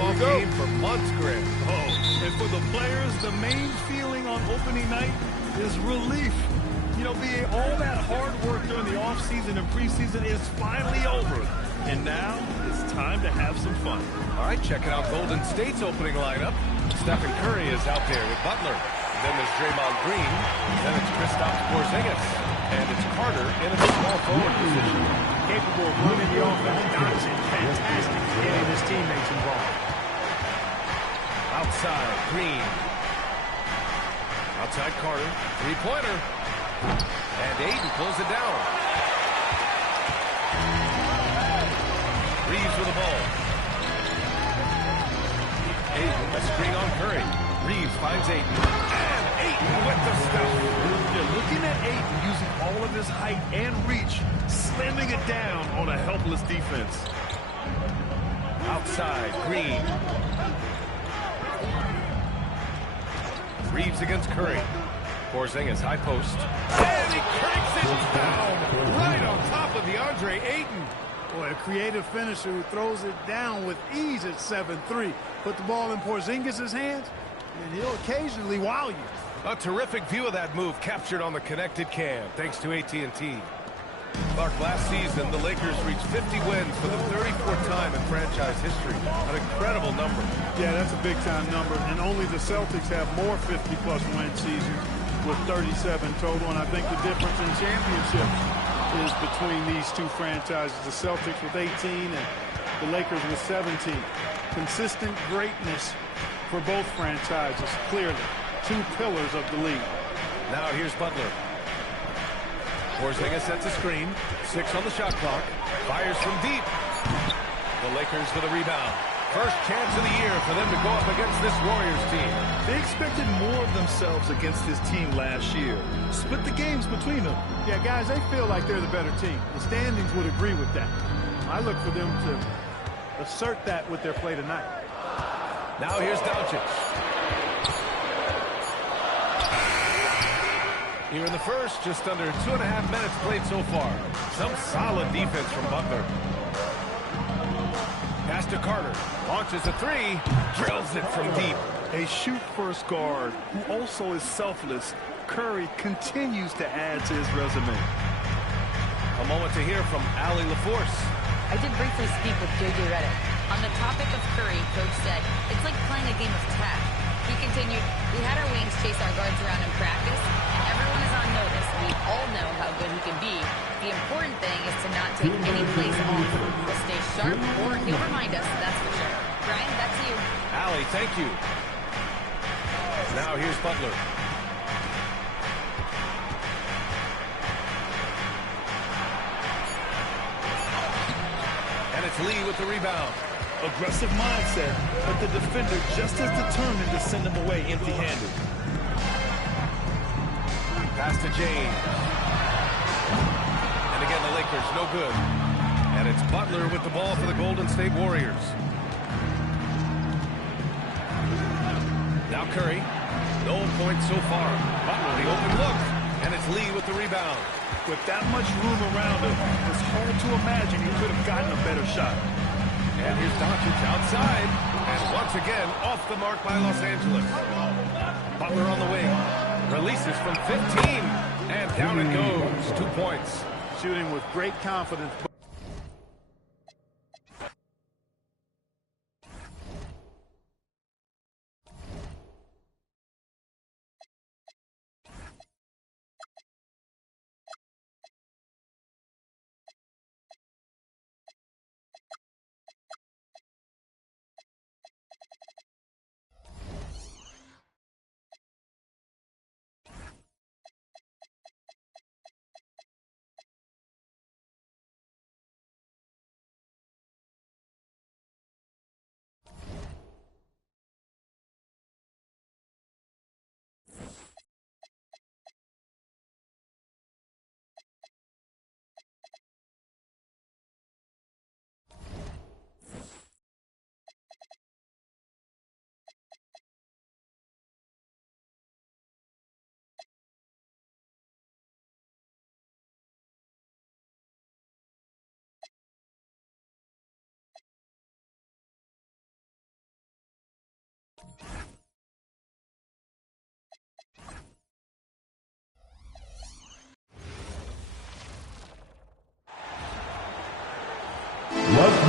playoff game for months, Grant. Oh, and for the players, the main feeling on opening night is relief. You know, being all that hard work during the offseason and preseason is finally over. And now it's time to have some fun. All right, checking out Golden State's opening lineup. Stephen Curry is out there with Butler. Then there's Draymond Green. Then it's Kristaps Porzingis. And it's Carter in a small forward position. Capable of running the offense. Doncic, fantastic getting his teammates involved. Outside, Green. Outside Carter. Three-pointer. And Ayton pulls it down. Reeves with the ball. Ayton, a screen on Curry. Reeves finds Ayton. And Ayton with the stuff. You're looking at Ayton using all of his height and reach, slamming it down on a helpless defense. Outside, Green. Reeves against Curry. Porzingis, high post. And he cranks it down right on top of DeAndre Ayton. Boy, a creative finisher who throws it down with ease at 7-3. Put the ball in Porzingis' hands, and he'll occasionally wow you. A terrific view of that move captured on the connected cam, thanks to AT&T. Clark, last season, the Lakers reached 50 wins for the 34th time in franchise history. An incredible number. Yeah, that's a big-time number, and only the Celtics have more 50-plus win seasons with 37 total, and I think the difference in championships is between these two franchises, the Celtics with 18 and the Lakers with 17. Consistent greatness for both franchises, clearly. Two pillars of the league. Now here's Butler. Porzingis sets a screen. 6 on the shot clock. Fires from deep. The Lakers for the rebound. First chance of the year for them to go up against this Warriors team. They expected more of themselves against this team last year. Split the games between them. Yeah, guys, they feel like they're the better team. The standings would agree with that. I look for them to assert that with their play tonight. Now here's Doncic. Here in the first, just under 2.5 minutes played so far. Some solid defense from Butler. Pass to Carter. Launches a three. Drills it from deep. A shoot-first guard who also is selfless. Curry continues to add to his resume. A moment to hear from Allie LaForce. I did briefly speak with J.J. Redick. On the topic of Curry, Coach said, it's like playing a game of tag. He continued, we had our wings chase our guards around in practice, and everyone is on notice. We all know how good he can be. The important thing is to not take any plays off. He'll stay sharp, or he'll remind us, that's for sure. Brian, back to you. Allie, thank you. Now here's Butler. And it's Lee with the rebound. Aggressive mindset, but the defender just as determined to send him away empty-handed. Pass to James. And again, the Lakers, no good. And it's Butler with the ball for the Golden State Warriors. Now Curry. No points so far. Butler, the open look. And it's Lee with the rebound. With that much room around him, it's hard to imagine he could have gotten a better shot. And here's Doncic outside. And once again, off the mark by Los Angeles. Butler on the wing. Releases from 15. And down it goes. 2 points. Shooting with great confidence.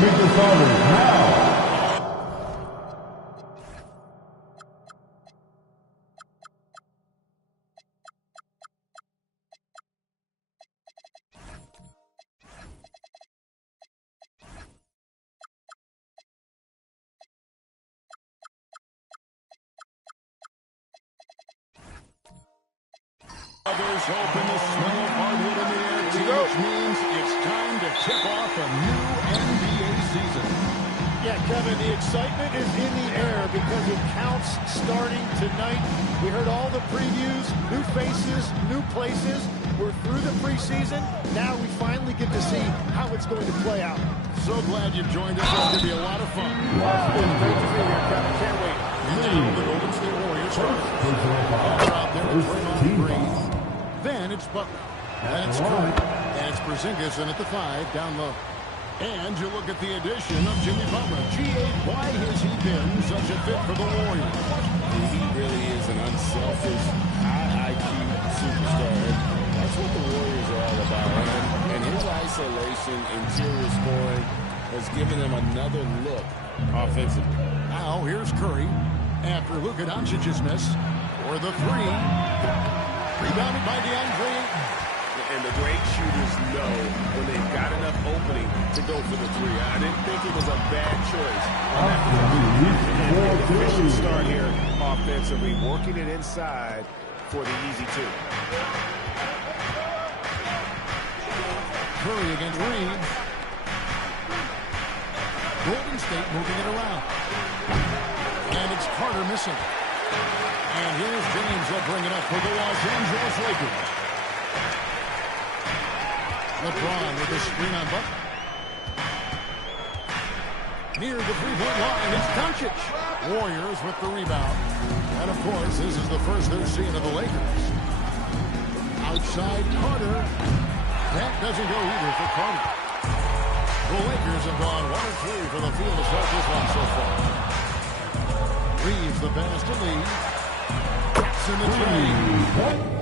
meet your fathers now. Others hoping the smell of hardwood in the air, which means it's time to kick off a new NBA season. Yeah, Kevin, the excitement is in the air because it counts starting tonight. We heard all the previews, new faces, new places. We're through the preseason. Now we finally get to see how it's going to play out. So glad you've joined us. It's going to be a lot of fun. It's been great to be here, Kevin. Can't wait. Now the Golden State Warriors are out there with Draymond Green. Then it's Butler. Then it's Curry. And it's Porzingis in at the 5, down low. And you look at the addition of Jimmy Butler. G.A., why has he been such a fit for the Warriors? He really is an unselfish, high IQ superstar. That's what the Warriors are all about. And his isolation, interior scoring, has given them another look offensively. Now here's Curry after Luka Doncic's miss for the 3. Rebounded by DeAndre Ayton. And the great shooters know when they've got enough opening to go for the 3. I didn't think it was a bad choice. Efficient start here offensively, working it inside for the easy 2. Curry against Reeves. Golden State moving it around. And it's Carter missing. And here's James. They'll bring it up for the Los Angeles Lakers. LeBron with the screen on Butler. Near the three-point line, it's Doncic. Warriors with the rebound. And, of course, this is the first they're seeing of the Lakers. Outside Carter. That doesn't go either for Carter. The Lakers have gone 1 of 3 for the field to start this one so far. Reeves the pass to Lee. Gets in the tray.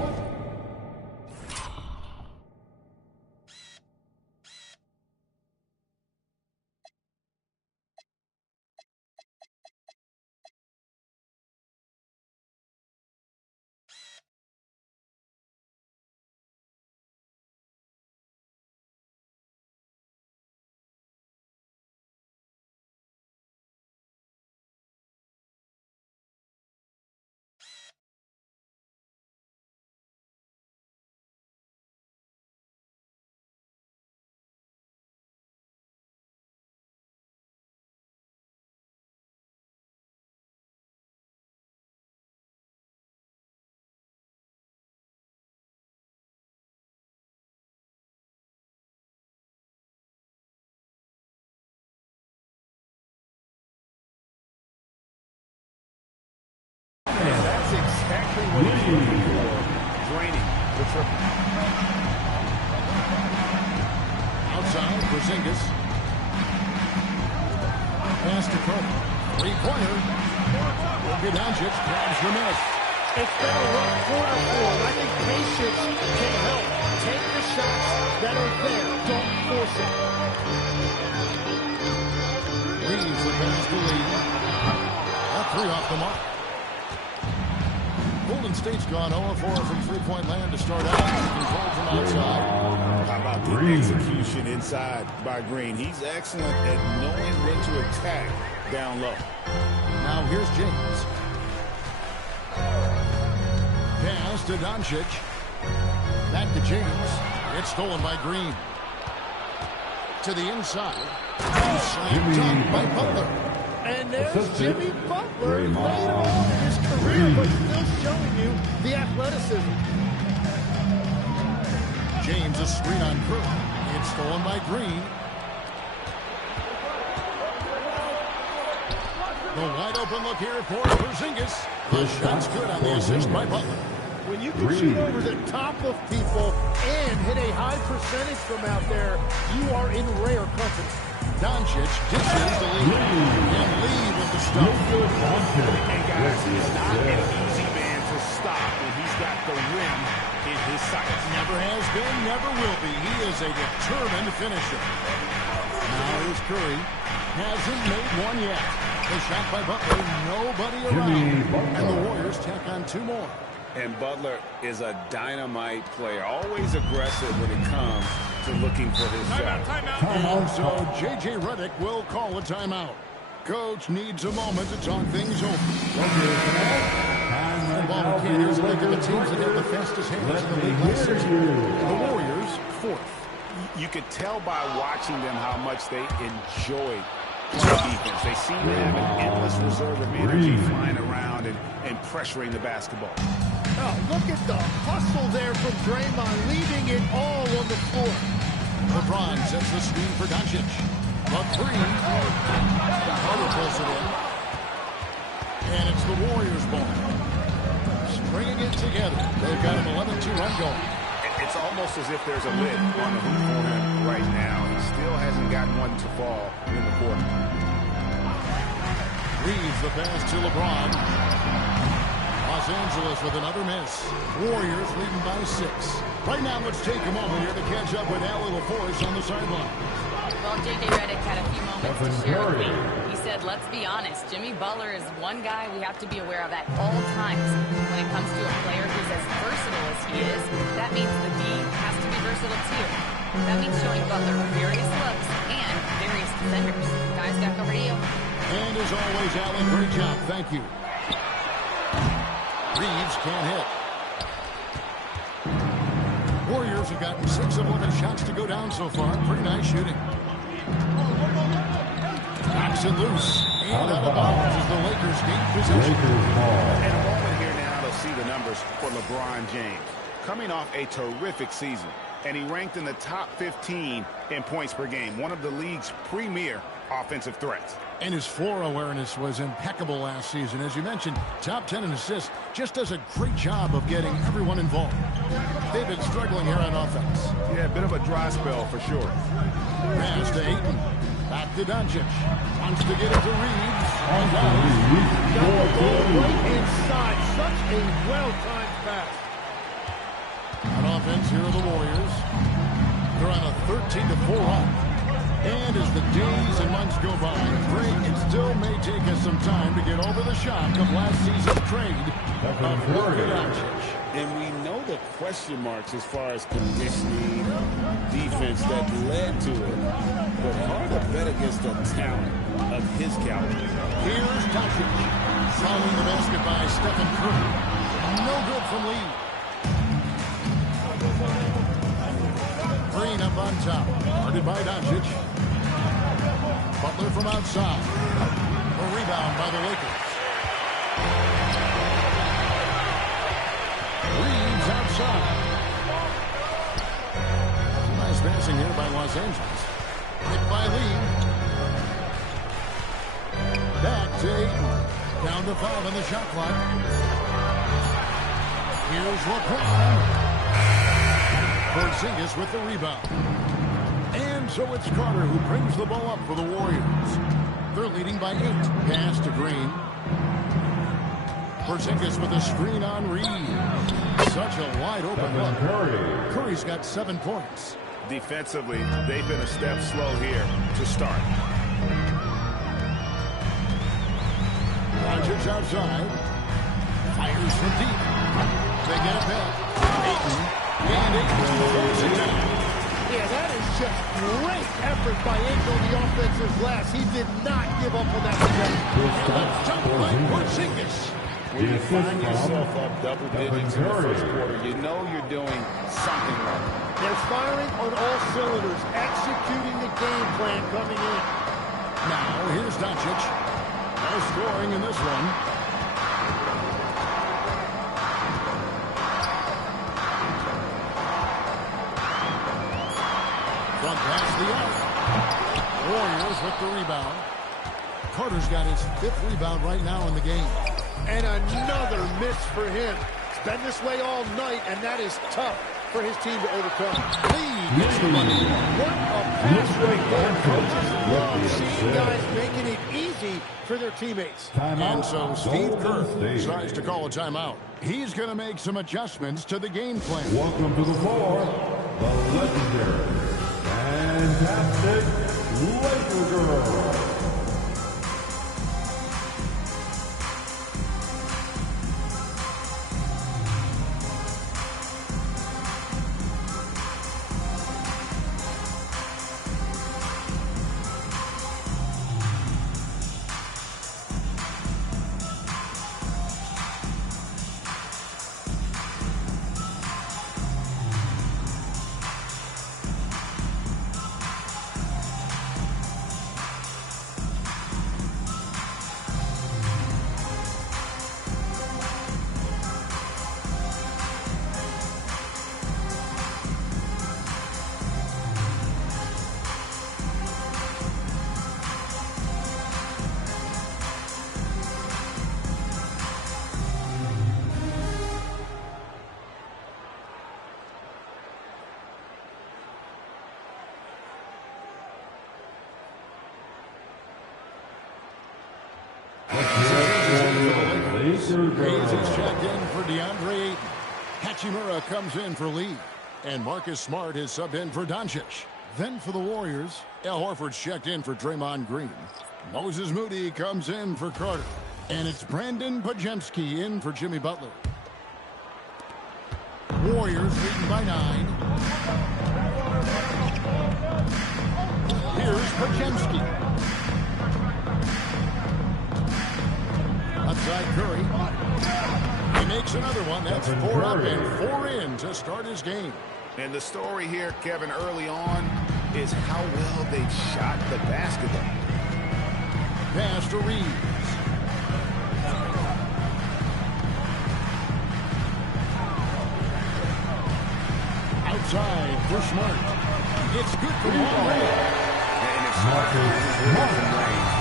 That's exactly what he's looking for. Draining the triple. Outside, Porzingis. Pass to Carter. Three-pointer. Luka Doncic grabs the miss. It's been a rough quarter for him. I think patience can help. Take the shots that are there. Don't force it. Leaves the pass to Lee. That 3 off the mark. Golden State's gone 0-4 from three-point land to start out. Control from outside. How about the execution inside by Green? He's excellent at knowing when to attack down low. Now here's James. Pass to Doncic. Back to James. It's stolen by Green. To the inside. Slam dunk by Butler. And there's Jimmy Butler later on in his career, but still showing you the athleticism. James, a screen on Curry. It's stolen by Green. The wide open look here for Porzingis. The shot's good on the assist by Butler. When you can shoot over the top of people and hit a high percentage from out there, you are in rare company. Doncic dishes to Lee. And Lee with the stop. And guys, he's not an easy man to stop when he's got the rim in his sights. Never has been, never will be. He is a determined finisher. Now is Curry. Hasn't made one yet. The shot by Butler. Nobody around. And the Warriors tack on 2 more. And Butler is a dynamite player, always aggressive when it comes to looking for his shot. And so J.J. Redick will call a timeout. Coach needs a moment to talk things over. The ball Cavaliers making the teams that have the fastest hands in the league last season. The Warriors, 4th. You could tell by watching them how much they enjoyed playing defense. They seem to have an endless reserve of energy flying around and pressuring the basketball. Oh, look at the hustle there from Draymond, leaving it all on the floor. LeBron sets the screen for Doncic. The 3. Carter pulls it in. And it's the Warriors' ball. Stringing it together. They've got an 11-2 run going. It's almost as if there's a lid on the hoop for him right now. He still hasn't gotten one to fall in the quarter. Reeves the pass to LeBron. Los Angeles with another miss. Warriors leading by 6. Right now, let's take a moment here to catch up with Al LaForce on the sideline. Well, J.J. Redick had a few moments to share with me. He said, let's be honest, Jimmy Butler is one guy we have to be aware of at all times. When it comes to a player who's as versatile as he is, that means the D has to be versatile too. That means showing Butler various looks and various defenders. Guys, back over to you. And as always, Allen, great job. Thank you. Reeves can't hit. Warriors have gotten 6 of 11 shots to go down so far. Pretty nice shooting. Knocks it loose. And out of bounds as the Lakers gain possession. And a moment here now to see the numbers for LeBron James. Coming off a terrific season, and he ranked in the top 15 in points per game, one of the league's premier offensive threats. And his floor awareness was impeccable last season. As you mentioned, top 10 in assists. Just does a great job of getting everyone involved. They've been struggling here on offense. Yeah, a bit of a dry spell for sure. Pass to Ayton. Back to Doncic. Wants to get it to Reeves. And Got the ball right inside. Such a well-timed pass. On offense, here are the Warriors. They're on a 13-4 run. And as the days and months go by, it still may take us some time to get over the shock of last season's trade of Luka Doncic. And we know the question marks as far as conditioning, defense that led to it. But hard to bet against the talent of his caliber. Here's Doncic. Following the basket by Stephen Curry. No good from Lee. Green up on top. Guarded by Doncic. Butler from outside. A rebound by the Lakers. Reeves outside. Some nice passing here by Los Angeles. Hit by Lee. Back to Ayton. Down to 5 on the shot clock. Here's LeBron. Porzingis with the rebound. And so it's Carter who brings the ball up for the Warriors. They're leading by 8. Pass to Green. Porzingis with a screen on Reed. Such a wide open look. Curry's got 7 points. Defensively, they've been a step slow here to start. Doncic outside. Fires from deep. They get it back. Ayton. And Ayton throws it down. Yeah, that is just great effort by Ayton on the offensive glass. He did not give up on that possession. Let's jump by Porzingis. When you find yourself up double digits in the first quarter, you know you're doing something right. They're firing on all cylinders, executing the game plan coming in. Now, here's Doncic. No scoring in this one. Front pass the arc. Warriors with the rebound. Carter's got his 5th rebound right now in the game. And another miss for him. It's been this way all night, and that is tough for his team to overcome. Lee gets the money. What a pass right there. Coaches love seeing guys making it easy for their teammates. And so Steve Kerr decides to call a timeout. He's going to make some adjustments to the game plan. Welcome to the floor, the legendary, fantastic Laker Girl. Hayes is checked in for DeAndre Ayton. Hachimura comes in for Lee. And Marcus Smart is subbed in for Doncic. Then for the Warriors, Al Horford's checked in for Draymond Green. Moses Moody comes in for Carter. And it's Brandon Podziemski in for Jimmy Butler. Warriors leading by 9. Here's Podziemski. Outside Curry. He makes another one. That's 4 up and 4 in to start his game. And the story here, Kevin, early on is how well they shot the basketball. Pass to Reeves. Outside for Smart. It's good for long range. And if Smart is from range,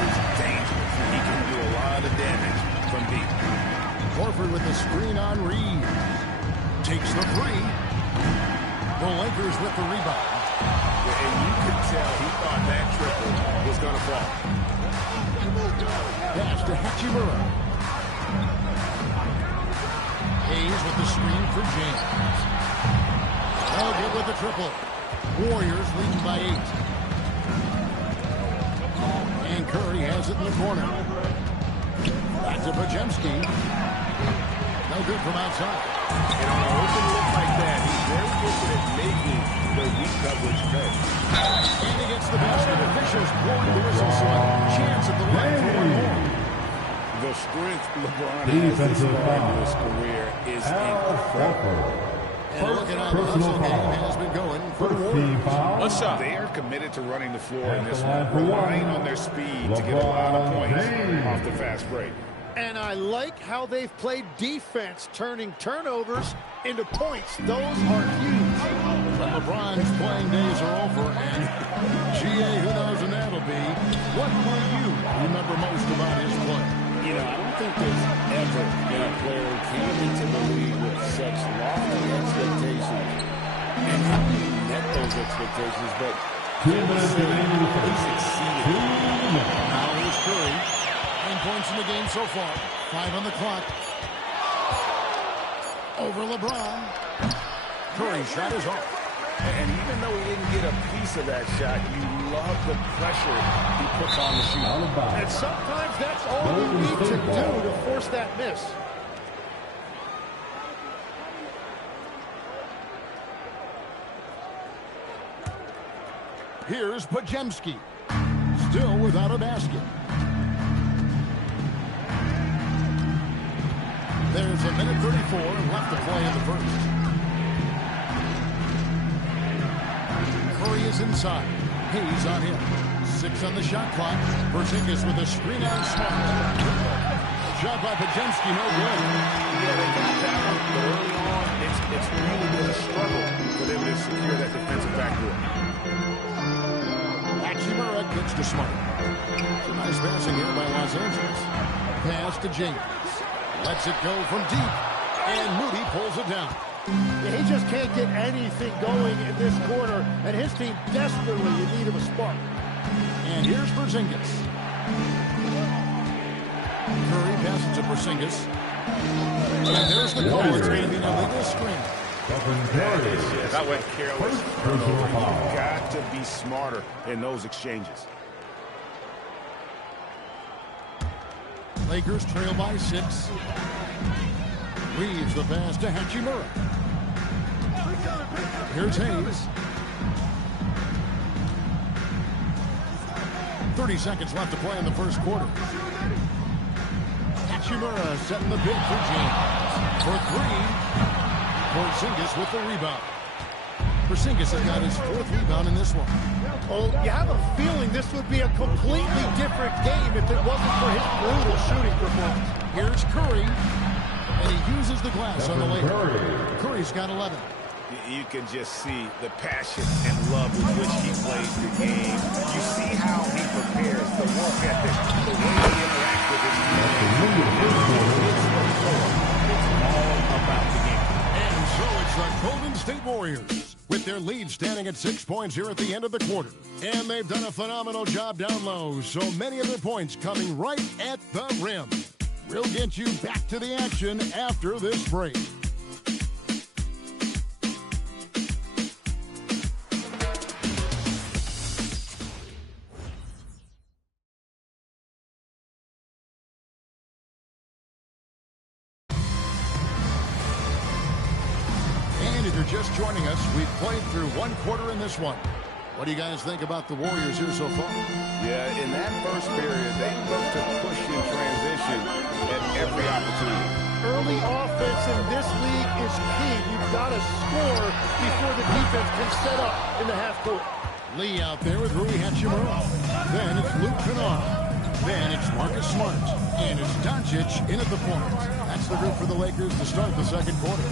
he's dangerous. He can do a lot of damage from deep. Horford with the screen on Reeves. Takes the three. The Lakers with the rebound. And you could tell he thought that triple was going to fall. Pass to Hachimura. Hayes with the screen for James. They'll get with the triple. Warriors leading by 8. And Curry has it in the corner. Back to Podziemski. No good from outside. And on an open look like that, he's very good at making the weak coverage pay. And he gets the basket. Officials blowing the whistle, so a chance at the line for one more. The strength LeBron has this far in his career is incredible. And look at how the hustle game has been going for the Warriors. A shot. They are committed to running the floor in this one, relying on their speed to get a lot of points off the fast break. And I like how they've played defense, turning turnovers into points. Those are huge. But LeBron's playing days are over, and GA, who knows when that'll be. What will you remember most about his play? You know, I don't think there's ever been a player who came into the league with such lofty expectations. And not only met those expectations, but he succeeded. Now here's Curry. 9 points in the game so far. 5 on the clock. Over LeBron. Curry's shot is off. And even though he didn't get a piece of that shot, you love the pressure he puts on the shooter. And sometimes that's all you need to do to force that miss. Here's Podziemski. Still without a basket. There's a minute 34 left to play in the first. Curry is inside. Hayes on him. 6 on the shot clock. Porzingis with a screen on Smart. Shot by Podziemski, no good. Yeah, they got that one, but early on, it's really been a struggle for them to secure that defensive backboard. Hachimura gets to Smart. Some nice passing here by Los Angeles. Pass to James. Lets it go from deep. And Moody pulls it down. Yeah, he just can't get anything going in this quarter, and his team desperately in need of a spark. And here's Porzingis. Curry passes to Porzingis. And there's the call. It's going to be an illegal screen. That went careless. You've got to to be smarter in those exchanges. Lakers trail by 6. Leaves the pass to Hachimura. Here's Hayes. 30 seconds left to play in the first quarter. Hachimura setting the pick for James. For 3. Porzingis with the rebound. Porzingis has got his 4th rebound in this one. Oh, you have a feeling this would be a completely different game if it wasn't for his brutal shooting performance. Here's Curry, and he uses the glass on the layup. Curry's got 11. You can just see the passion and love with which he plays the game. You see how he prepares, the work ethic, the way he interacts with his teammates. It's all about the game. And so it's the Golden State Warriors, with their lead standing at 6 points here at the end of the quarter. And they've done a phenomenal job down low, so many of their points coming right at the rim. We'll get you back to the action after this break. Just joining us, we've played through 1 quarter in this one. What do you guys think about the Warriors here so far? Yeah, in that first period, they looked to push in transition at every opportunity. Early offense in this league is key. You've got to score before the defense can set up in the half court. Lee out there with Rui Hachimura. Then it's Luke Kennard. Then it's Marcus Smart. And it's Doncic in at the point. That's the group for the Lakers to start the second quarter.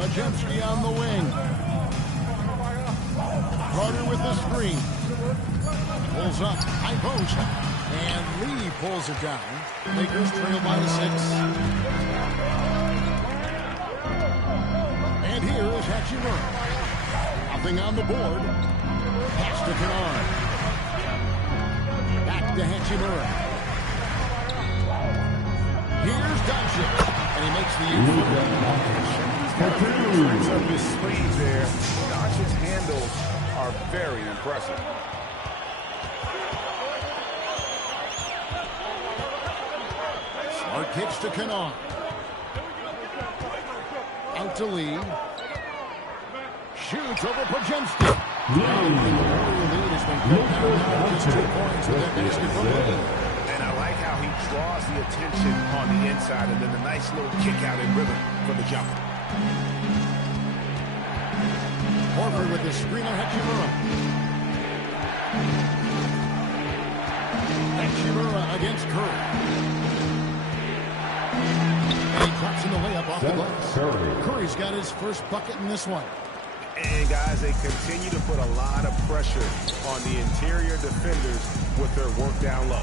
Majewski on the wing. Carter with the screen. Pulls up. High post. And Lee pulls it down. Lakers trail by 6. And here is Hachimura. Nothing on the board. Pass to Kennard. Back to Hachimura. Here's Doncic. And he makes the Turns up his sleeves there. Doncic's handles are very impressive. Smart kicks to Kennard. Out to Lee. Shoots over Podziemski. The Warrior lead has been cut down now to just 2 points with that basketball lead. And I like how he draws the attention on the inside and then the nice little kick out in rhythm for the jumper. Horford with the screen on Hachimura. Hachimura against Curry. And he drops in the layup off the glass. Curry's got his first bucket in this one. And guys, they continue to put a lot of pressure on the interior defenders with their work down low.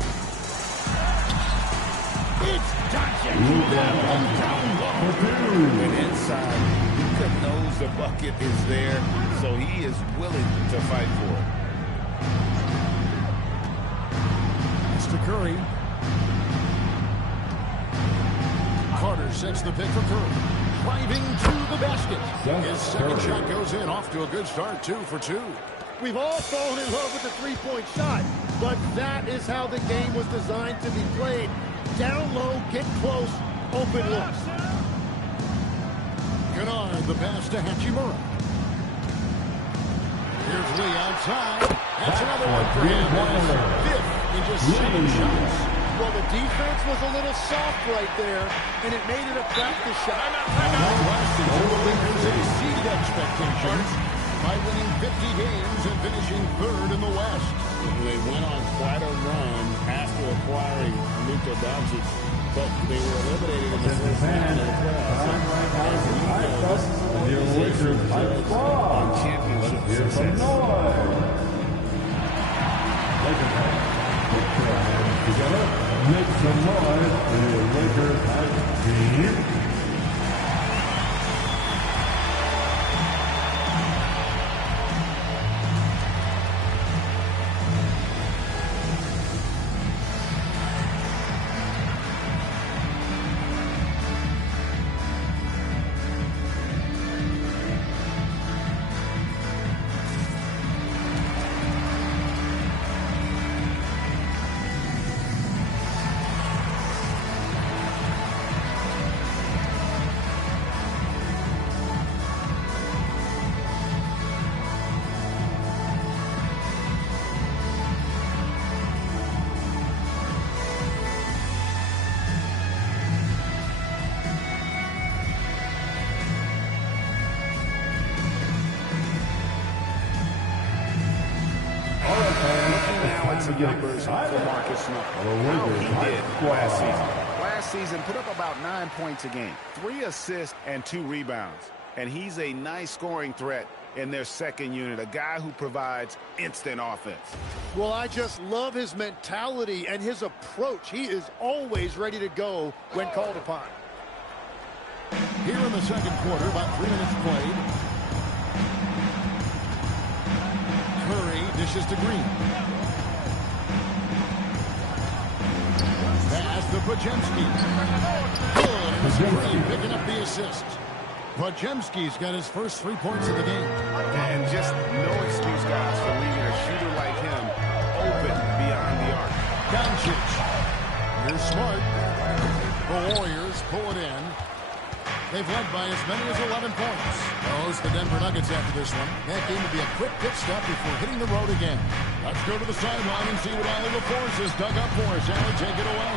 It's Doncic. And inside, Luka knows the bucket is there, so he is willing to fight for it. It's to Curry. Carter sets the pick for Curry. Driving to the basket. His second shot goes in, off to a good start, 2 for 2. We've all fallen in love with the three-point shot, but that is how the game was designed to be played. Down low, get close, open looks. Kennard, the pass to Hachimura. Here's Lee outside. That's another one for him. Fifth in just 7 shots. Well, the defense was a little soft right there, and it made it a practice shot. The Lakers exceeded expectations by winning 50 games and finishing 3rd in the West. They went on quite a run after acquiring Luka Doncic, but they were eliminated in the first round of the playoffs. The Lakers on championship success. Together, make some noise for the Lakers team. great numbers for Marcus Smart. How he did last season. Last season, put up about 9 points a game, 3 assists and 2 rebounds. And he's a nice scoring threat in their second unit, a guy who provides instant offense. Well, I just love his mentality and his approach. He is always ready to go when called upon. Here in the second quarter, about 3 minutes played. Curry dishes to Green. Pass to Podziemski. Good, and it's Green picking up the assist. Podziemski's got his first 3 points of the game. And just no excuse, guys, for leaving a shooter like him open beyond the arc. Doncic. Here's Smart. The Warriors pull it in. They've led by as many as 11 points. They'll host the Denver Nuggets after this one. That game will be a quick pit stop before hitting the road again. Let's go to the sideline and see what Allie LaForce has dug up for us. Allie, take it away.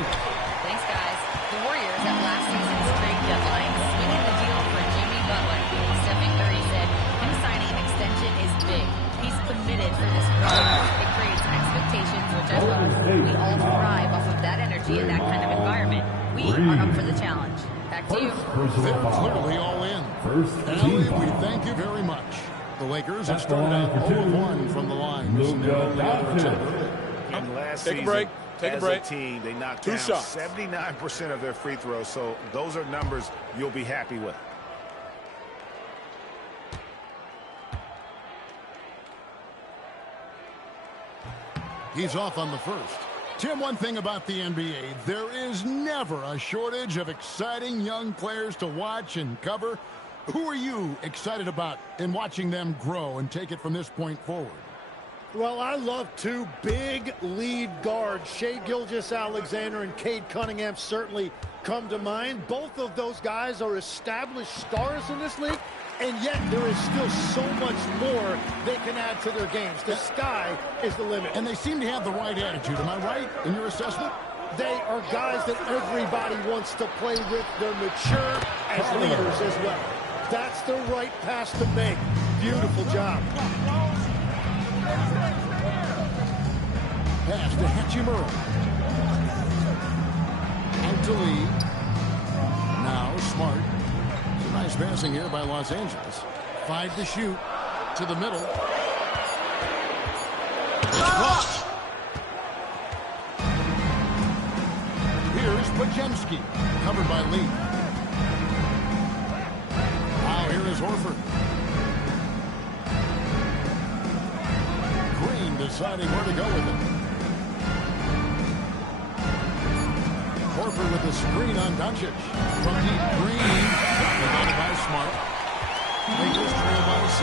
Thanks, guys. The Warriors at last season's trade deadline swinging the deal for Jimmy Butler. Stephen Curry said him signing an extension is big. He's committed for this run. It creates expectations, which I love. We all thrive off of that energy and that kind of environment. We are up for the challenge. Back to you. They're clearly all in. Allie, we thank you very much. The Lakers have started out 0-1 from the line. Missing their only other attempt early. And last Take a season, break. Take a as break. a team, they knocked Two down shots. 79% of their free throws, so those are numbers you'll be happy with. He's off on the first. Tim, one thing about the NBA, there is never a shortage of exciting young players to watch and cover. Who are you excited about in watching them grow and take it from this point forward? Well, I love 2 big lead guards. Shai Gilgeous-Alexander and Cade Cunningham certainly come to mind. Both of those guys are established stars in this league, and yet there is still so much more they can add to their games. The sky is the limit. And they seem to have the right attitude. Am I right in your assessment? They are guys that everybody wants to play with. They're mature as leaders as well. That's the right pass to make. Beautiful job. Pass to Hachimura. Out to Lee. Now Smart. Some nice passing here by Los Angeles. 5 to shoot. To the middle. Blocked. Here's Podziemski. Covered by Lee. Now here is Horford. Green deciding where to go with it. Horford with the screen on Doncic. From deep, Green. Rebounded by Smart. Lakers trail by 6.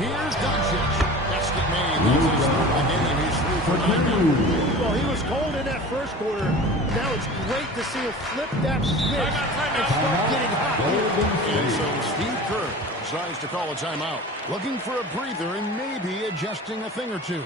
Here's Doncic. Basket made. That's his third of the game. He's 3 for 9. Well, he was cold in that first quarter. Now it's great to see him flip that switch and start getting hot. And so Steve Kerr decides to call a timeout. Looking for a breather and maybe adjusting a thing or two.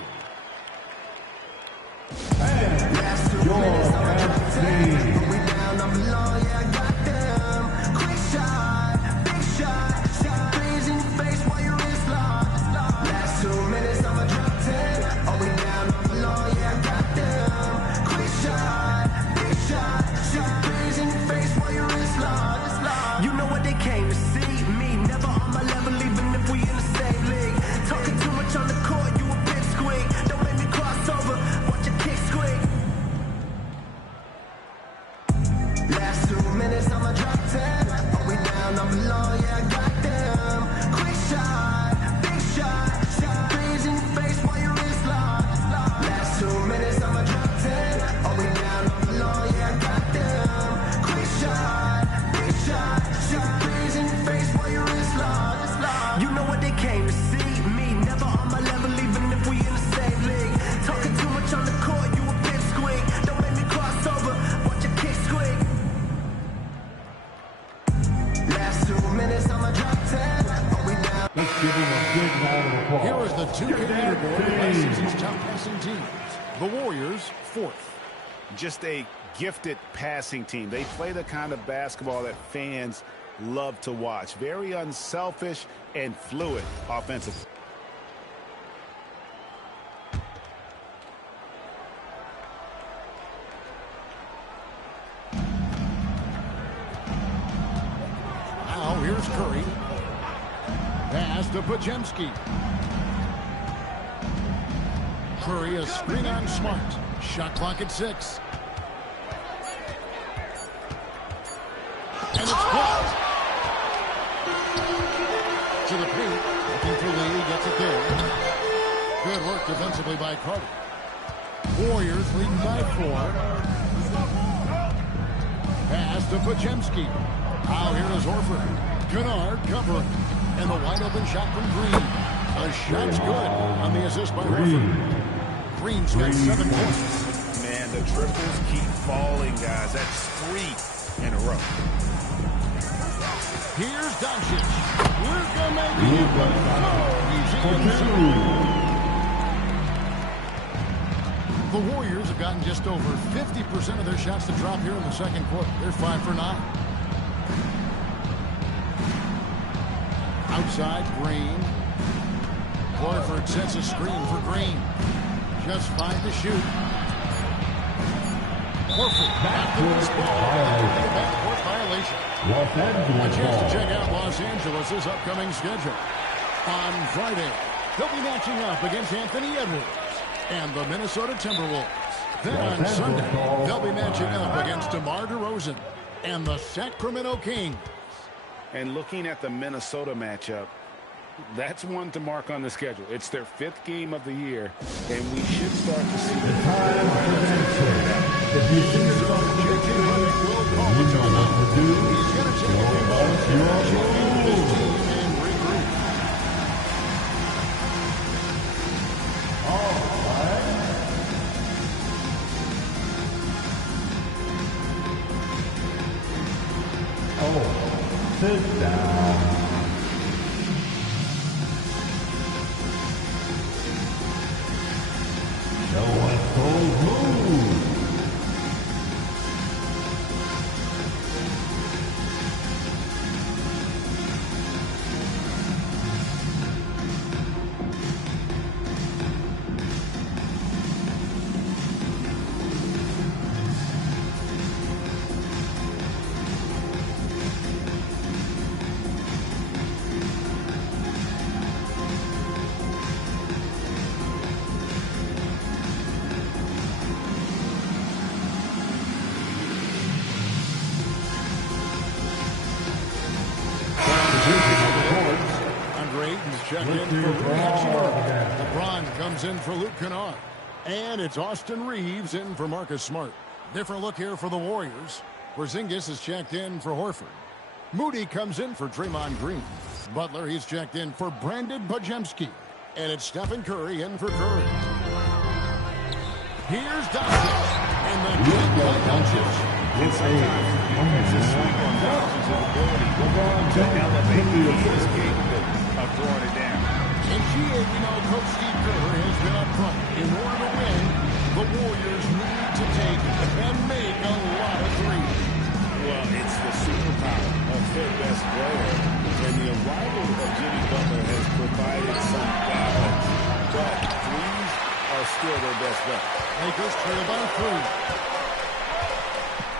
You know what they came to see? Me, never on my level, even if we in the same league. Talking too much on the court, you a big squeak. Don't make me cross over, watch your kick squeak. Last 2 minutes, I'ma drop 10. Are we down, I'm below, yeah, I got them. Quick shot, big shot, shot. Threes in your face while your wrist locked. Last 2 minutes, I'ma drop 10. Are we down, I'm below, yeah, I got them. Quick shot, big shot, shot. Threes in your face while your wrist locked. You know what they came to see? Me, never on my level, even if we in the same league. Talking too much on the court, you a big squeak. Don't make me cross over, watch your kick squeak. Last 2 minutes, I'ma drop 10. Are we down? Let's give him a big round of applause. Here is the 2K leaderboard of last season's top passing teams. The Warriors, 4th. Just a gifted passing team. They play the kind of basketball that fans love to watch. Very unselfish and fluid offensively. here's Curry. Pass to Podziemski. Curry, a screen on Smart. Shot clock at 6. And it's blocked. To the paint. Looking for Lee. Gets it there. Good work defensively by Carter. Warriors leading by 4. Pass to Podziemski. Now here is Horford. Kennard covering. And the wide open shot from Green. The shot's good on the assist by Horford. Green's got 7 points. Man, the triples keep falling, guys. That's 3 in a row. Here's Doncic. Luka making it look so easy. The Warriors have gotten just over 50% of their shots to drop here in the second quarter. They're 5 for 9. Outside, Green. Horford sets a screen for Green. Just 5 to shoot. Horford back to this ball. Backcourt violation. A chance to check out Los Angeles' upcoming schedule. On Friday, they'll be matching up against Anthony Edwards and the Minnesota Timberwolves. Then on Sunday, they'll be matching up against DeMar DeRozan and the Sacramento Kings. And looking at the Minnesota matchup, that's one to mark on the schedule. It's their 5th game of the year, and we should start to see the time If you think it's going to JJ Redick will call the timeout. He's going to take a few moments to check in with his team and regroup. All right. Oh, sit down. Show us those moves. Check in for LeBron comes in for Luke Kennard. And it's Austin Reeves in for Marcus Smart. Different look here for the Warriors. Porzingis is checked in for Horford. Moody comes in for Draymond Green. Butler, he's checked in for Brandon Podziemski. And it's Stephen Curry in for Curry. Here's Doncic. And the good by Doncic. And sometimes it's a swing on Doncic's ability to elevate. He is capable of throwing it down. In GA, we know Coach Steve Kerr has been up front. In order to win, the Warriors need to take and make a lot of threes. Well, it's the superpower of their best player. And the arrival of Jimmy Butler has provided some balance. But threes are still their best bet. Lakers trail by 3.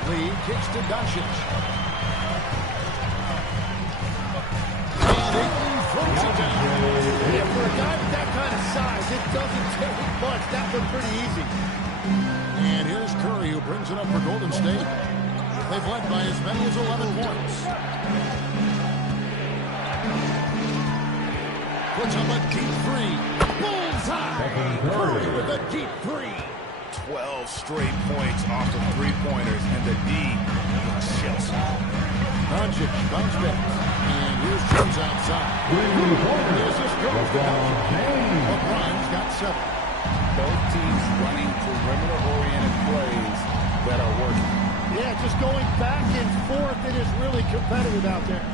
Lee kicks to Doncic. And Ayton throws it down. Yeah, for a guy with that kind of size, it doesn't take much. That was pretty easy. And here's Curry, who brings it up for Golden State. They've led by as many as 11 points. Puts up a deep 3. Bullseye! Curry with a deep 3. 12 straight points off of three-pointers, and the D chills. Doncic bounce back. And here's James outside. There's this goes to Doncic. LeBron's got 7. Both teams running perimeter-oriented plays that are working. Yeah, just going back and forth. It is really competitive out there.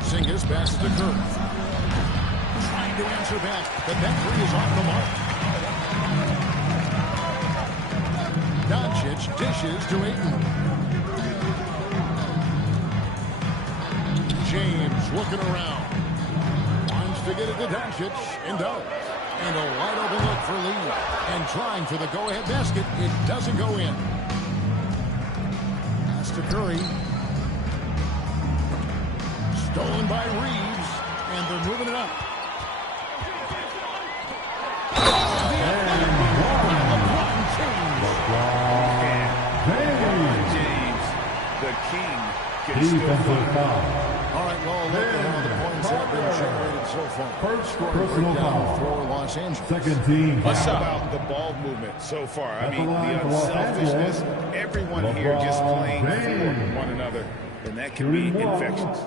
Porzingis passes to Curry. Trying to answer back, but that 3 is off the mark. Doncic dishes to Ayton. James looking around. Wants to get it to Doncic, and does. And a wide open look for Lee. And trying for the go-ahead basket. It doesn't go in. Pass to Curry. Stolen by Reeves, and they're moving it up. LeBron James, the king, can still find. All right, well, look at how the points have been generated so far. First Personal personal foul foul. for Los Angeles. Second team How foul. about the ball movement so far? I At the mean, line the for Los unselfishness, Angeles, everyone here just LeBron playing for James. one another, and that can be Shooting one. infectious.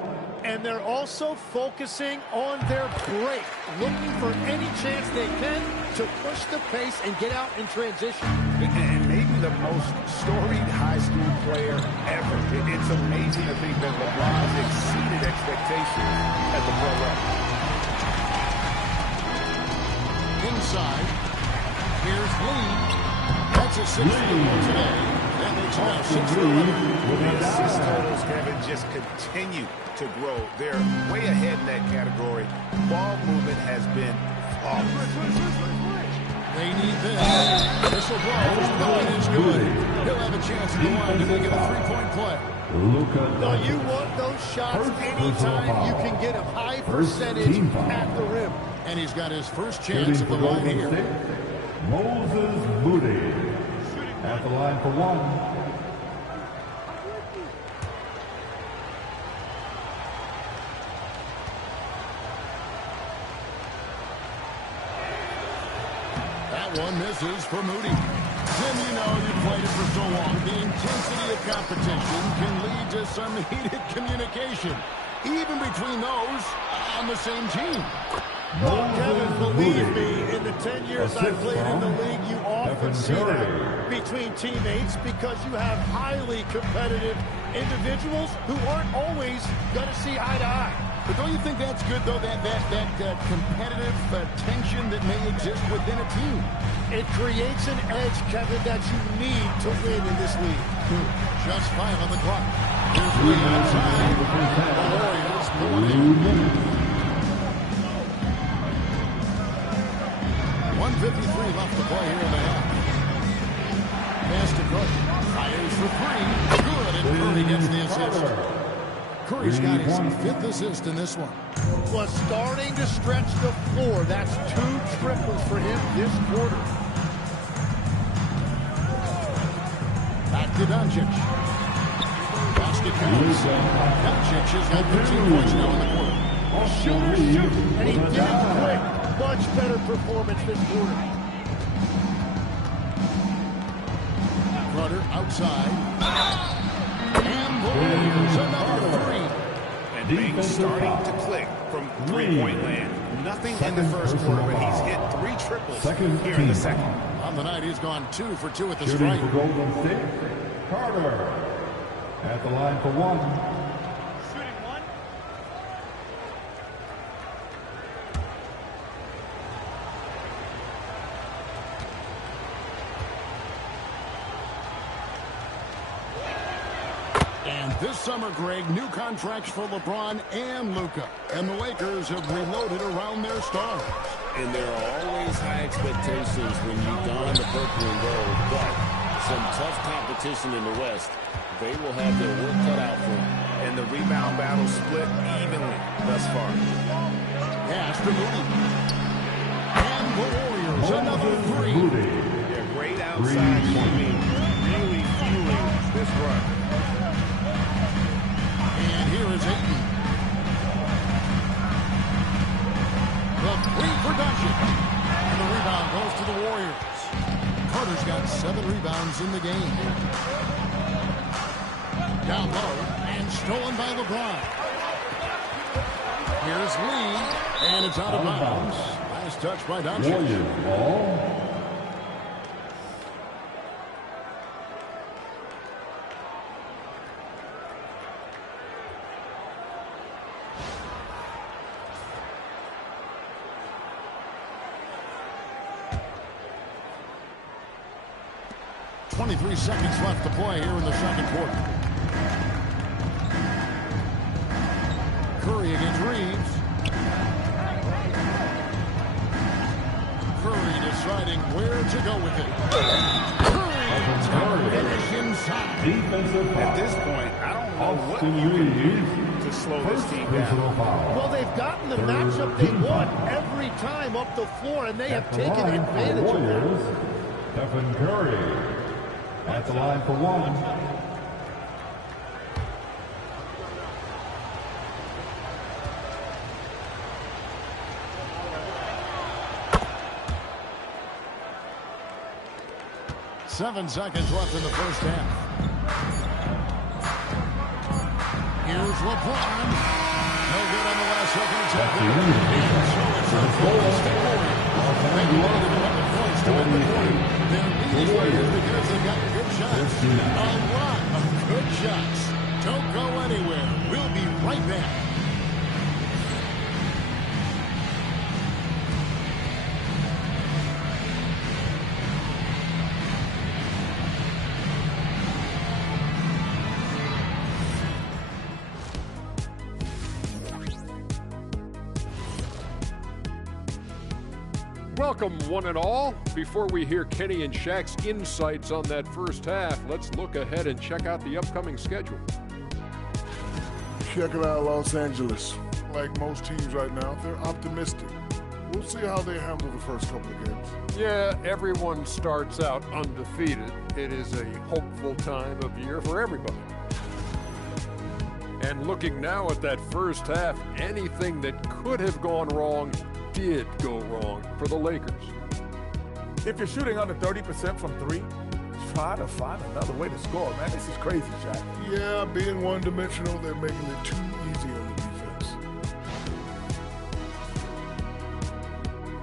And they're also focusing on their break, looking for any chance they can to push the pace and get out in transition. And maybe the most storied high school player ever. It's amazing to think that LeBron's exceeded expectations at the pro level. Inside, here's Lee. That's a 6 today. That makes it now 6-11. The assist totals, Kevin, just continue to grow. They're way ahead in that category. Ball movement has been flawless. They need this. This will blow. The line is good. He'll have a chance at the line to make it a three-point play. Now, you want those shots anytime you can get a high percentage at the rim. And he's got his first chance at the line here. Moses Moody at the line for one. That one misses for Moody. Tim, you know, you've played it for so long. The intensity of competition can lead to some heated communication, even between those on the same team. Well, Kevin, believe me, in the 10 years I've played in the league, you often see that between teammates because you have highly competitive individuals who aren't always going to see eye to eye. But don't you think that's good, though, that competitive tension that may exist within a team? It creates an edge, Kevin, that you need to win in this league. Just 5 on the clock. Here's Lee outside. The Warriors pulling in. 1:53 left to play here in the half. Pass to Curry. Fires for three. Good, and Curry gets the assist. Curry's got his 5th assist in this one. Was starting to stretch the floor. That's 2 triples for him this quarter. Back to Doncic. Basket counts. Doncic has got 13 points now in the quarter. Shooter shoot, and he did it quick. Much better performance this quarter. Carter outside. And the Warriors another 3. And things starting to click from three-point land. Nothing in the first quarter, but he's hit 3 triples here in the second. On the night, he's gone 2 for 2 at the Shooting stripe. for Golden State, Carter at the line for one. Shooting one. And this summer, Greg, new contracts for LeBron and Luka. And the Lakers have reloaded around their stars. And there are always high expectations when you don the purple and gold, but some tough competition in the West. They will have their work cut out for them. And the rebound battle split evenly thus far. Pass to Moody. And the Warriors another 3. Moody. They're great outside shooting, really fueling this run. And here is Ayton. The 3 for Doncic. And the rebound goes to the Warriors. Carter's got 7 rebounds in the game. Down low and stolen by LeBron. Here's Lee, and it's out of bounds. Nice touch by Doncic. Warriors ball. .23 seconds left to play here in the second quarter. Curry against Reeves. Curry deciding where to go with it. Curry finish inside. Defensive At foul. this point, I don't know what Austin you can do Reeves. to slow this team down. Well, they've gotten the matchup they want every time up the floor, and they have taken advantage of that. Stephen Curry at the line for one. Seven seconds left in the first half. Here's LeBron. No good on the last second attempt. And so it's a Golden State Warriors. They loaded 11 points to win the quarter. Their lead is right because they've got good shots. A lot of good shots. Don't go anywhere. We'll be right back. Welcome, one and all. Before we hear Kenny and Shaq's insights on that first half, let's look ahead and check out the upcoming schedule. Check it out, Los Angeles. Like most teams right now, they're optimistic. We'll see how they handle the first couple of games. Yeah, everyone starts out undefeated. It is a hopeful time of year for everybody. And looking now at that first half, anything that could have gone wrong did go wrong for the Lakers. If you're shooting under 30% from three, try to find another way to score, man. This is crazy, Shaq. Yeah, being one-dimensional, they're making it too easy on the defense.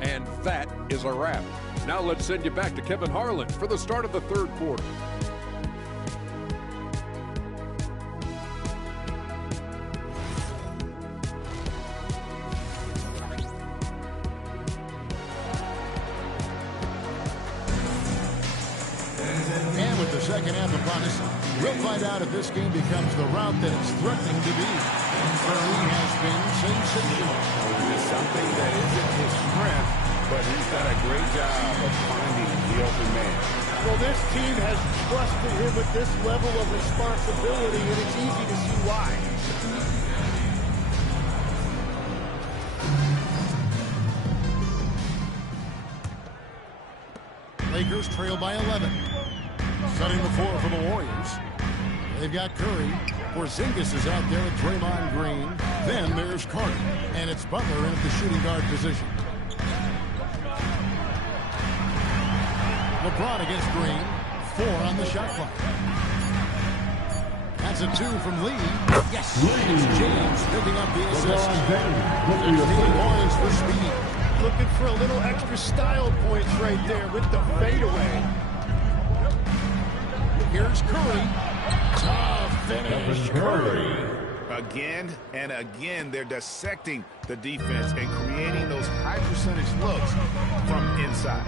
And that is a wrap. Now let's send you back to Kevin Harlan for the start of the third quarter. Second half upon us. We'll find out if this game becomes the route that it's threatening to be. Curry has been sensational. It's something that isn't his strength, but he's done a great job of finding the open man. Well, this team has trusted him with this level of responsibility, and it's easy to see why. Lakers trail by 11. Setting the floor for the Warriors. They've got Curry. Porzingis is out there with Draymond Green. Then there's Carter. And it's Butler in at the shooting guard position. LeBron against Green. 4 on the shot clock. That's a 2 from Lee. Yes! It's James picking up the assist. 15 points for Speed. Looking for a little extra style points right there with the fadeaway. Here's Curry. Tough finish, Curry. Again and again, they're dissecting the defense and creating those high-percentage looks from inside.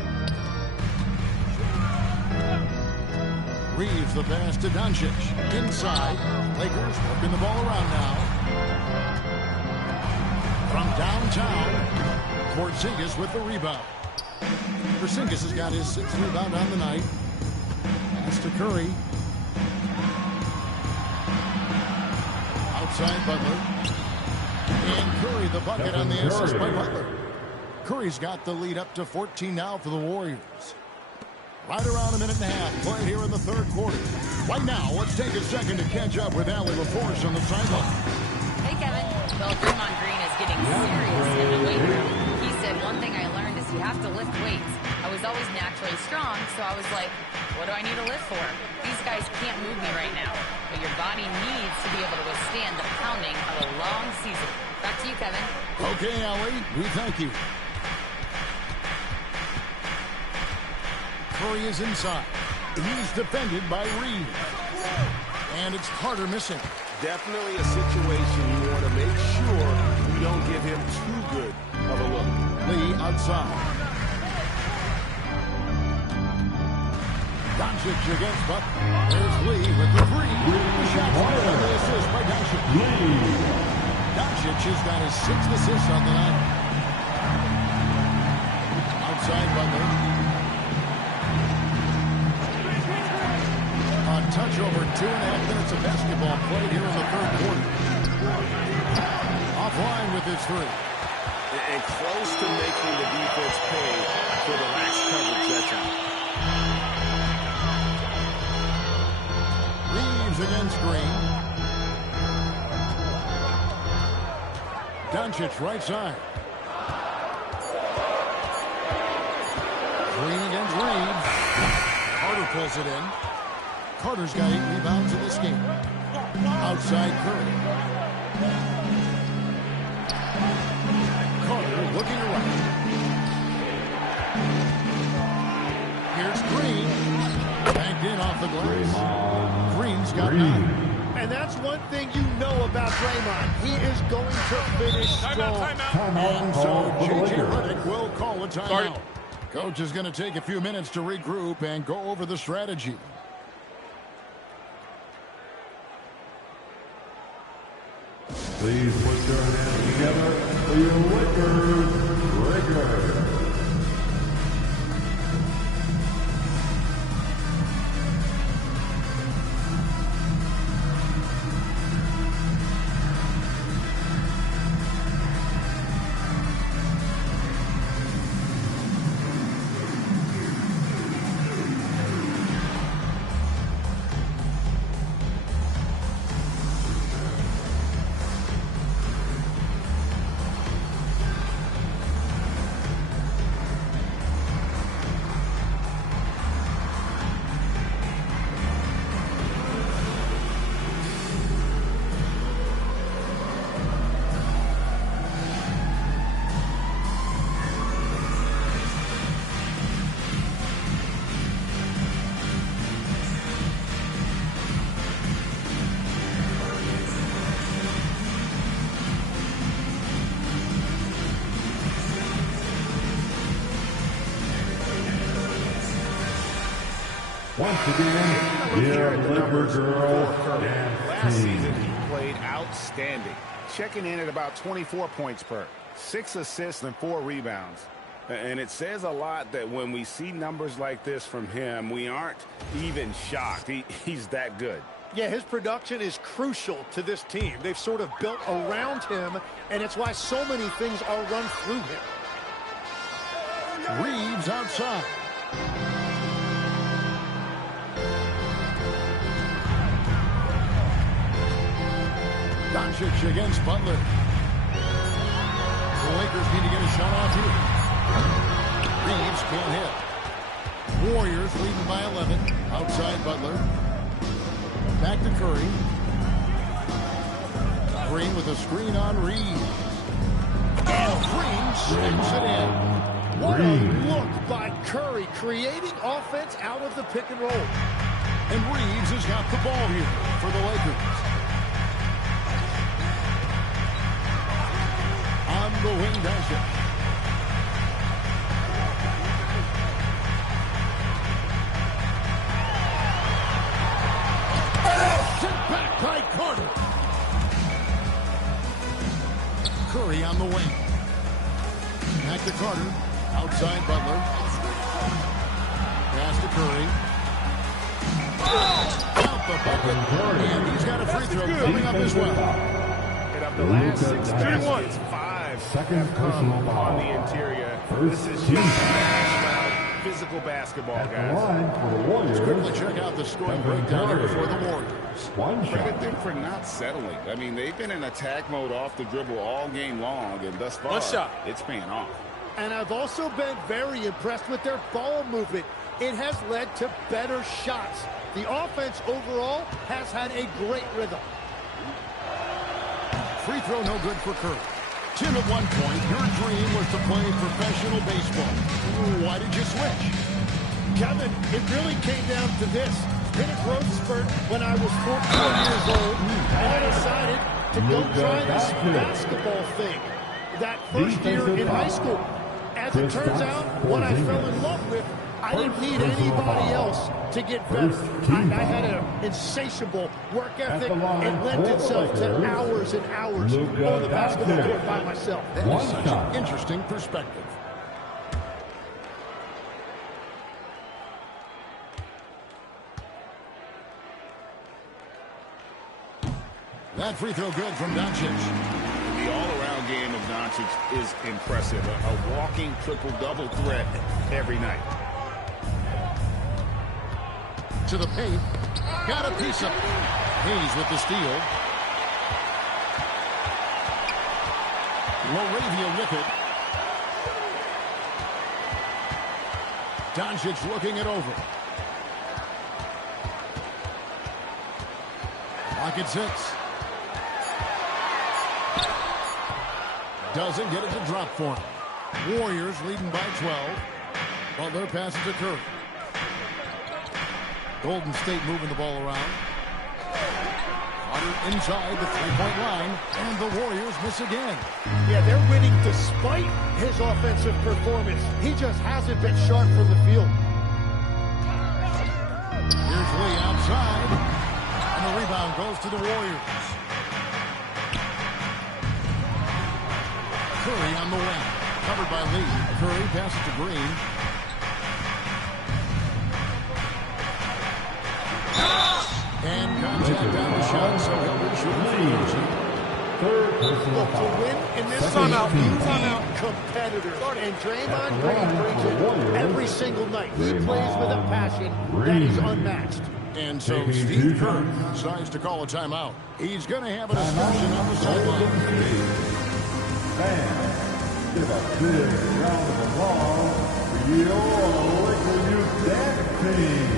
Reeves the pass to Doncic. Inside. Lakers working the ball around now. From downtown, Porzingis with the rebound. Porzingis has got his 6th rebound on the night. Pass to Curry. Outside Butler. And Curry the bucket on the assist by Butler. Curry's got the lead up to 14 now for the Warriors. Right around a minute and a half played here in the third quarter. Right now, let's take a second to catch up with Allie LaForce on the sideline. Hey, Kevin. Well, Draymond Green is getting serious in the weight room. He said, one thing I learned is you have to lift weights. I was always naturally strong, so I was like, what do I need to lift for? These guys can't move me right now. But your body needs to be able to withstand the pounding of a long season. Back to you, Kevin. Okay, Allie, we thank you. Curry is inside. He's defended by Reed. And it's Carter missing. Definitely a situation you want to make sure you don't give him too good of a look. Lee outside. Doncic against Butler. There's Lee with the 3. The shot fired on the assist by Doncic. Doncic has got his 6th assist on the night. Outside Butler. A touch over 2.5 minutes of basketball played here in the third quarter. offline with his three. And close to making the defense pay for the lax coverage that time. Reeves against Green. Doncic right side. Green against Reeves. Carter pulls it in. Carter's got 8 rebounds in this game. Outside Curry. Carter looking around. Here's Green. Banked in off the glass. Green's got 9. And that's one thing you know about Draymond. He is going to finish strong. And so J.J. Redick will call a timeout. Coach is going to take a few minutes to regroup and go over the strategy. Please put your hands together for your Lakers breaker. Once again, your Laker girl, Last season, he played outstanding, checking in at about 24 points per, 6 assists and 4 rebounds. And it says a lot that when we see numbers like this from him, we aren't even shocked. He's that good. Yeah, his production is crucial to this team. They've sort of built around him, and it's why so many things are run through him. Reeves outside. Doncic against Butler. The Lakers need to get a shot off here. Reeves can't hit. Warriors leading by 11. Outside Butler. Back to Curry. Green with a screen on Reeves. And Green sticks it in. What a look by Curry, creating offense out of the pick and roll. And Reeves has got the ball here for the Lakers. On the wing, Doncic. Sent back by Carter. Curry on the wing. Back to Carter. Outside Butler. Pass to Curry. Out the bucket. And he's got a free throw coming up as well. And of the last 6 baskets, 5 have come on the interior. This is just physical basketball, guys. Let's quickly check out the scoring breakdown here for the Warriors. Credit them for not settling. I mean, they've been in attack mode off the dribble all game long, and thus far, it's paying off. And I've also been very impressed with their ball movement. It has led to better shots. The offense overall has had a great rhythm. Free throw no good for Curry. Tim, at one point, your dream was to play professional baseball. Why did you switch? Kevin, it really came down to this. Hit a growth spurt when I was 14 years old, and I decided to go try this basketball thing. That first year in high school. As it turns out, what I fell in love with, I didn't need anybody else to get better. I had an insatiable work ethic. It lent itself to hours and hours on the basketball court by myself. That is such an interesting perspective. That free throw good from Doncic. The all-around game of Doncic is impressive. A walking triple-double threat every night. To the paint. Got a piece of it. Hayes with the steal. Laravia with it. Doncic looking it over. Clock at 6. Doesn't get it to drop for him. Warriors leading by 12. Butler passes to Curry. Golden State moving the ball around. Carter inside the three-point line, and the Warriors miss again. Yeah, they're winning despite his offensive performance. He just hasn't been sharp from the field. Here's Lee outside, and the rebound goes to the Warriors. Curry on the wing, covered by Lee. Curry passes to Green. And contact on the shot, so he'll be shooting for Look, to win in this game, you need competitors. And Draymond Green brings it every single night. He plays with a passion that is unmatched. And so Steve Kerr decides to call a timeout. He's going to have a discussion on the sideline. Fans, give a big round of applause for your Laker Youth Dance Team.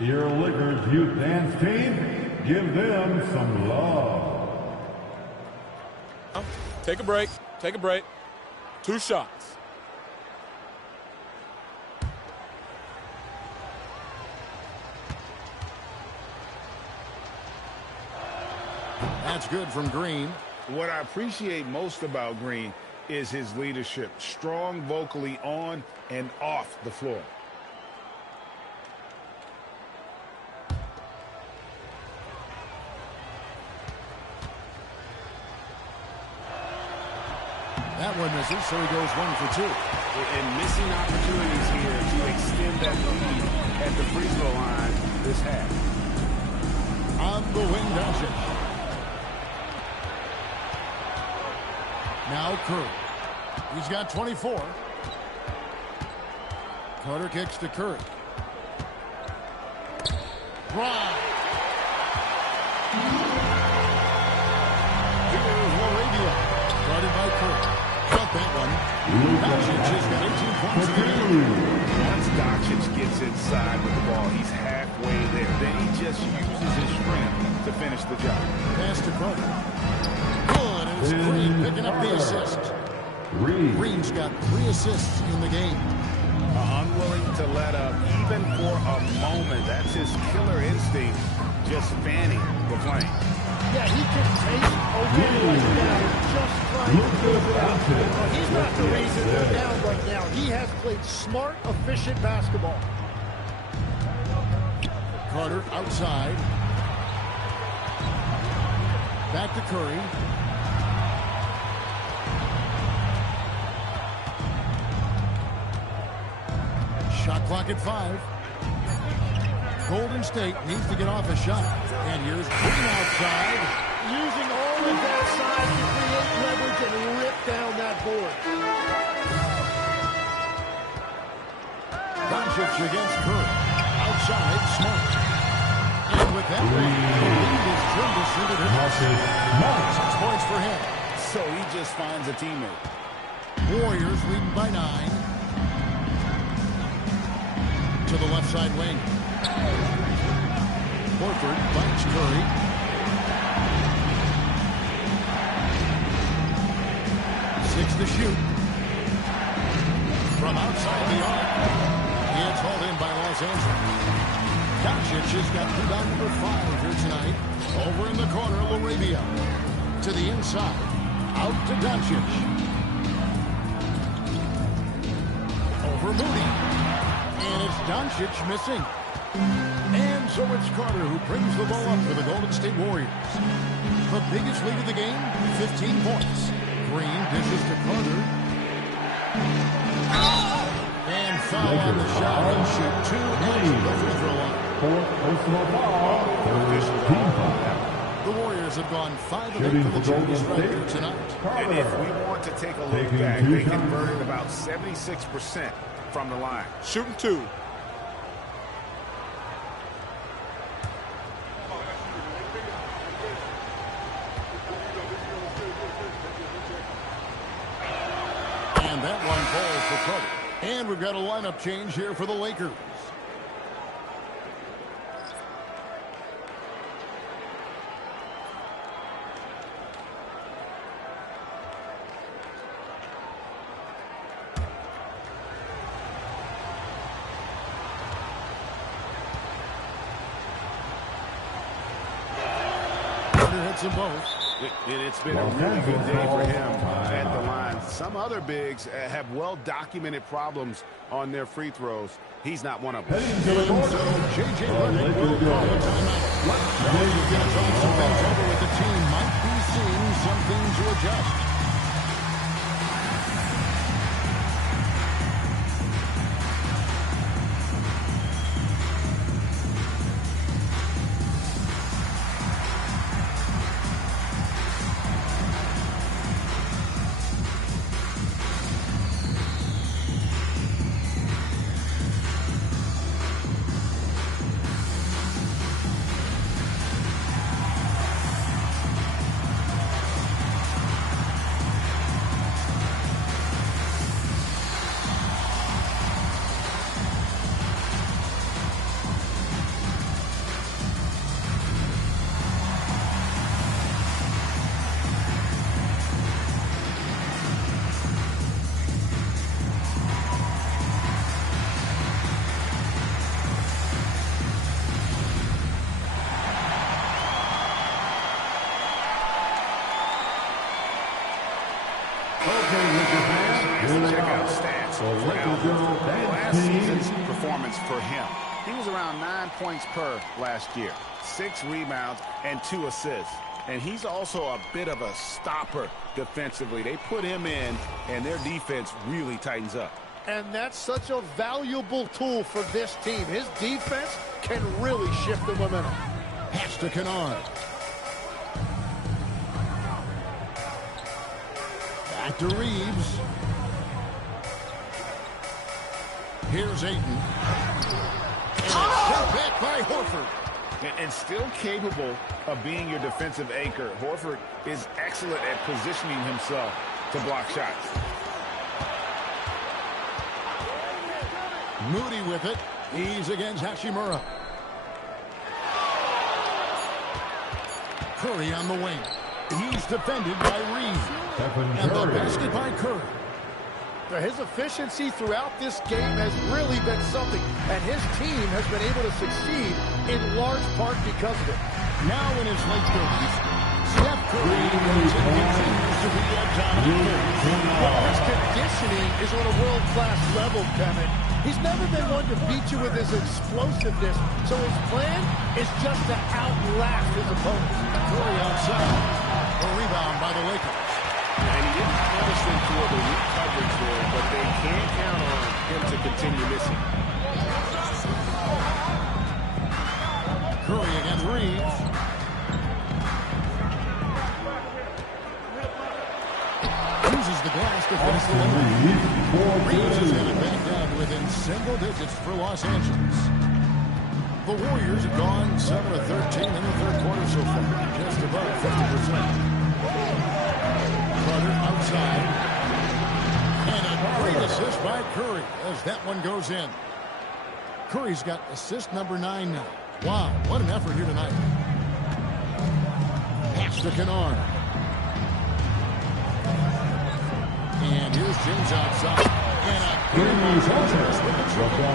Your Lakers Youth Dance Team, give them some love. Take a break. Take a break. 2 shots. That's good from Green. What I appreciate most about Green is his leadership. Strong vocally on and off the floor. That one misses, so he goes 1 for 2. And missing opportunities here to extend that lead at the free throw line this half. On the wing, Doncic. Now Curry. He's got 24. Carter kicks to Curry. Drive. Here's Laravia. Started by Curry. Got that one. Doncic has got 18 points in the game. Once Doncic gets inside with the ball, he's halfway there. Then he just uses his strength to finish the job. Pass to Carter. Good, and it's Green picking up the assist. Green's got 3 assists in the game. Unwilling to let up even for a moment. That's his killer instinct, just fanning the flame. Yeah, he can take a win like that just trying to close it out. He's not the reason they're down right now. He has played smart, efficient basketball. Carter outside. Back to Curry. Shot clock at 5. Golden State needs to get off a shot. And here's Green outside. Using all of that size to create leverage and rip down that board. Doncic against Curry. Outside, Smart. And with that one. The lead is trimmed to suit it. 6 points for him. So he just finds a teammate. Warriors leading by 9. To the left side wing. Horford finds Curry. Six to shoot. From outside the arc. It's hauled in by Los Angeles. Doncic has got rebound number 5 here tonight. Over in the corner, Laravia. To the inside. Out to Doncic. Over Moody. And it's Doncic missing. And so it's Carter who brings the ball up for the Golden State Warriors. The biggest lead of the game, 15 points. Green dishes to Carter. And foul on the shot. He'll shoot 2 at the free throw line. The Warriors have gone 5 of 8 for the Chinese right here tonight. And if we want to take a look back, they converted about 76% from the line. Shooting 2. And that one falls for Carter. And we've got a lineup change here for the Lakers. Them both. It's been a really good day for him at the line. Some other bigs have well-documented problems on their free throws. He's not one of them. So J.J. Redick will call a timeout. Now he's going to talk some things over with the team. Might be seeing something to adjust. Last season's performance for him. He was around 9 points per last year. 6 rebounds and 2 assists. And he's also a bit of a stopper defensively. They put him in, and their defense really tightens up. And that's such a valuable tool for this team. His defense can really shift the momentum. Pass to Kennard. Back to Reeves. Here's Ayton. And step back by Horford. And still capable of being your defensive anchor. Horford is excellent at positioning himself to block shots. Moody with it. He's against Hachimura. Curry on the wing. He's defended by Reeves. And the basket by Curry. His efficiency throughout this game has really been something, and his team has been able to succeed in large part because of it. Now in his late 30s, Steph Curry continues to be a dominant. Well, his conditioning is on a world-class level, Kevin. He's never been one to beat you with his explosiveness, so his plan is just to outlast his opponents. Curry outside. A rebound by the Lakers. And he didn't punish them for the weak coverage there, but they can't count on him to continue missing. Curry against Reeves. Uses the glass to finish the layup. Reeves has got it back down to within single digits for Los Angeles. The Warriors have gone 7 of 13 in the third quarter so far, just above 50%. Carter outside. And a great assist by Curry as that one goes in. Curry's got assist number 9 now. Wow, what an effort here tonight. Pass to Kennard. And here's James outside. And a James with the triple.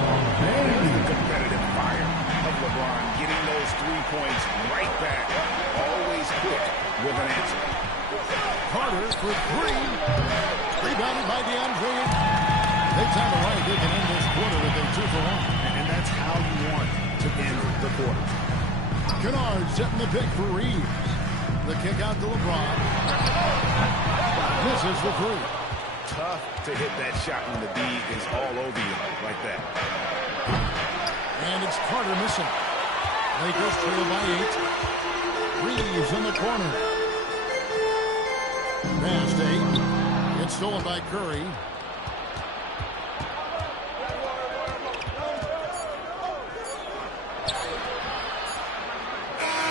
The competitive fire of LeBron, getting those 3 points right back. Always quick with an answer. Carter for 3. Rebounded by DeAndre. They time it right. They can end this quarter with a 2 for 1. And that's how you want to end the quarter. Kennard setting the pick for Reeves. The kick out to LeBron. Misses the 3. Tough to hit that shot when the D is all over you like that. And it's Carter missing. Lakers trail by 8. Reeves in the corner. Pass to Ayton. It's stolen by Curry.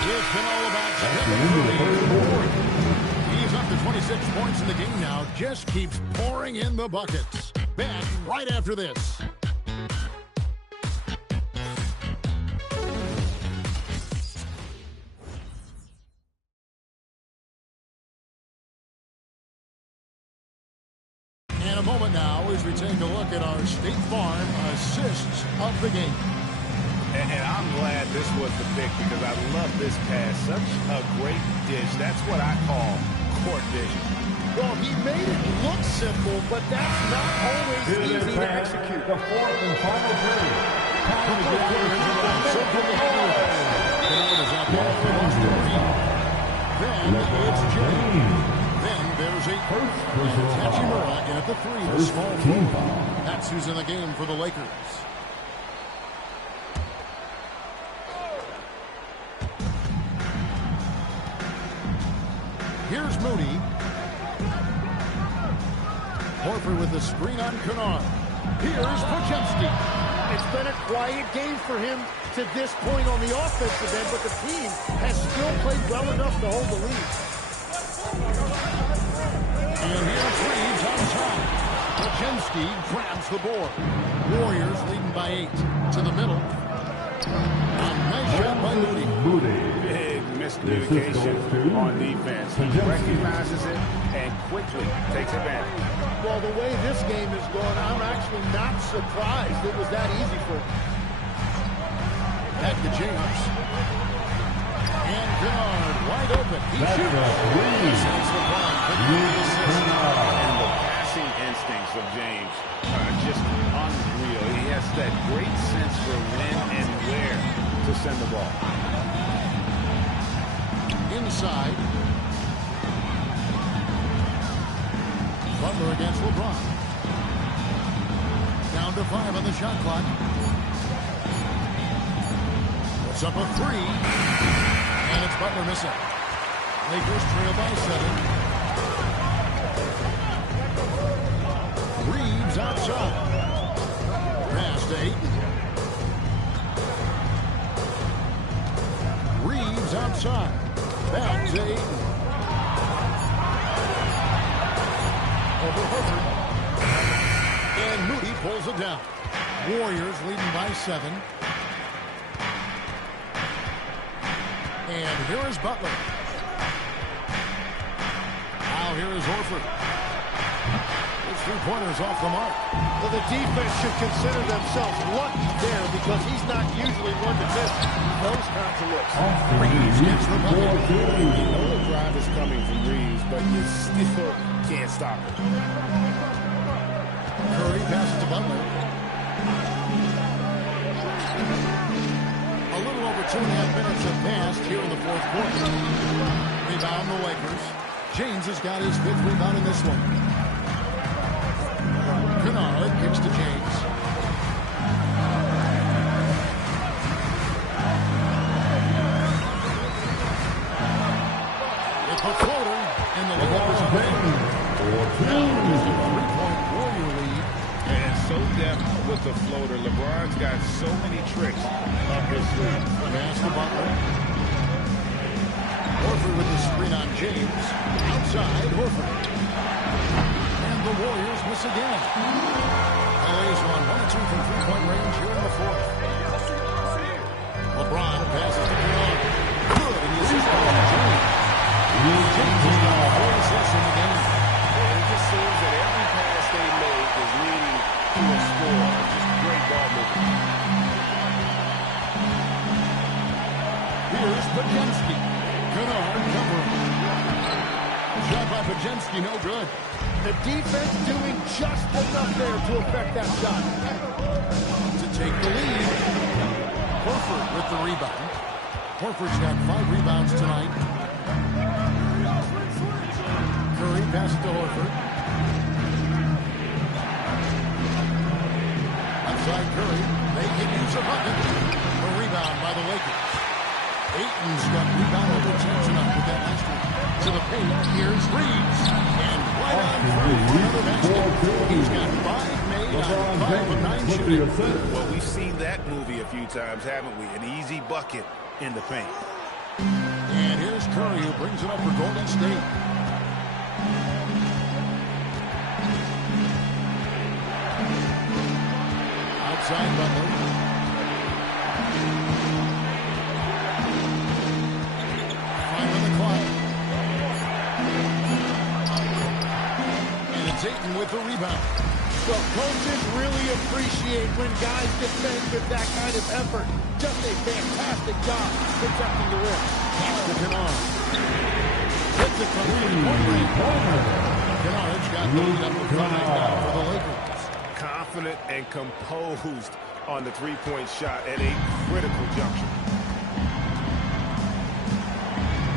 It's been all about Stephen Curry. He's up to 26 points in the game now. Just keeps pouring in the buckets. Back right after this. In a moment now as we take a look at our State Farm assists of the game. And I'm glad this was the pick because I love this pass. Such a great dish. That's what I call court vision. Well, he made it look simple, but that's not always easy to execute. The fourth and final play. Then it's James. Then there's a Hachimura in at the 3, the small forward. That's who's in the game for the Lakers. Here's Mooney. Horford with the screen on Kennard. Here's Podziemski. It's been a quiet game for him to this point on the offensive end, but the team has still played well enough to hold the lead. And here's Reeves outside. Podziemski grabs the board. Warriors leading by 8 to the middle. A nice shot by Moody. Big miscommunication on defense. He recognizes it and quickly takes advantage. Well, the way this game is going, I'm actually not surprised it was that easy for him. Back to James. And Kennard wide open. He shoots. And the passing instincts of James are just unreal. He has that great sense for when and where to send the ball. Inside. Butler against LeBron. Down to 5 on the shot clock. It's up a 3. And it's Butler missing. Lakers trail by 7. Reeves outside. Pass to Ayton. Reeves outside. Back to Ayton. Over Horford. And Moody pulls it down. Warriors leading by 7. And here is Butler. Now here is Horford. His 3-pointers off the mark. Well, the defense should consider themselves lucky there because he's not usually one to miss those kinds of looks. Reeves gets the bucket. You know the drive is coming from Reeves, but you still can't stop it. Curry passes to Butler. A little over 2.5 minutes have passed here in the fourth quarter. Rebound the Lakers. James has got his 5th rebound in this one. Kennard kicks to James. It's a floater, and the Lakers are winning. 3-point Warrior lead. And so deft with the floater. LeBron's got so many tricks up his sleeve. Pass to Butler. Horford with the screen on James. Outside, Horford. And the Warriors miss again. LA's on 1-2 from three-point range here in the fourth. LeBron passes to Kennard. Good, and he's just going to James. James has got 4 assists in the game. It just seems that every pass they make is leading to a score. Just great ball movement. Here's Pajemski. Kennard covering. Shot by Pajemski, no good. The defense doing just enough there to affect that shot. To take the lead. Horford with the rebound. Horford's got 5 rebounds tonight. Curry passes to Horford. Outside Curry. They can use a bucket. A rebound by the Lakers. Ayton's got rebound number 10 tonight with that last one. To the paint. Here's Reeves. And right on through for another basket. He's got 5 made on 5 of 9 shooting. Well, we've seen that movie a few times, haven't we? An easy bucket in the paint. And here's Curry who brings it up for Golden State. Outside Butler. Ayton with the rebound. So coaches really appreciate when guys defend with that kind of effort. Just a fantastic job protecting the rim. Pass to Kennard. Hits it from 3-point range. Kennard's got the lead up to 5 now for the Lakers. Confident and composed on the three-point shot at a critical juncture.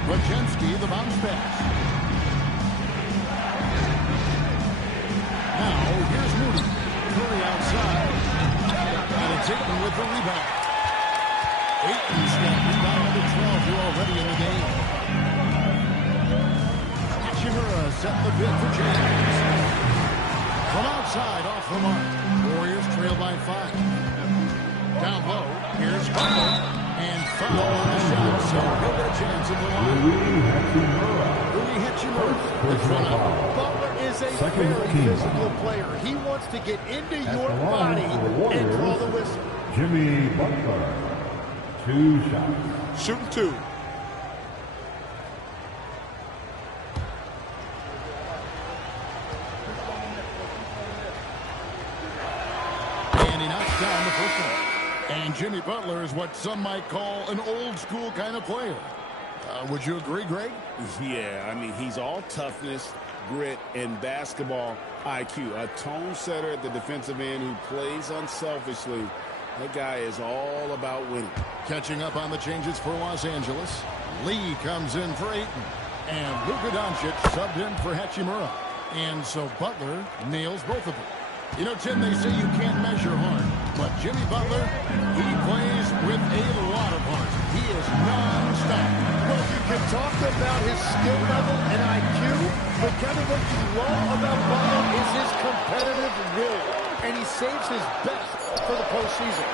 Pajemski, the bounce pass. Now, here's Moody. Curry outside. And it's Ayton with the rebound. Ayton's got rebound number 12 here already in the game. Hachimura set the bid for James. From outside, off the mark. Warriors trail by 5. Down low, here's Butler. And foul on the shot, so he'll get a chance at the line. Rui Hachimura. The front out. Butler is a very physical player. He wants to get into your body and draw the whistle. Jimmy Butler, 2 shots. Shooting 2. And he knocks down the first one. And Jimmy Butler is what some might call an old-school kind of player. Would you agree, Greg? Yeah, I mean, he's all toughness, grit, and basketball IQ. A tone setter at the defensive end who plays unselfishly. That guy is all about winning. Catching up on the changes for Los Angeles. Lee comes in for Ayton. And Luka Doncic subbed in for Hachimura. And so Butler nails both of them. You know, Tim, they say you can't measure heart, but Jimmy Butler, he plays with a lot of heart. He is non-stop. Well, you can talk about his skill level and IQ, but Kevin, what you love about Butler is his competitive will, and he saves his best for the postseason.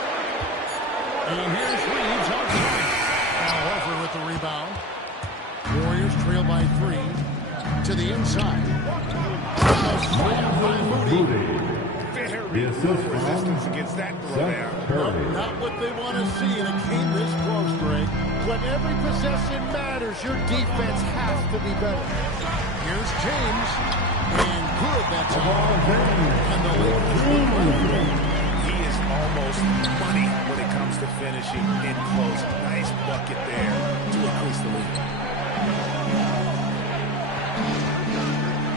And here's Reeves outside. Al Horford with the rebound. Warriors trail by 3 to the inside. Slam by Moody. Very good resistance against that throwdown. Not what they want to see in a game this close, Greg. When every possession matters, your defense has to be better. Here's James. And good that time. And the Lakers win. He is almost money when it comes to finishing in close. Nice bucket there to increase the lead.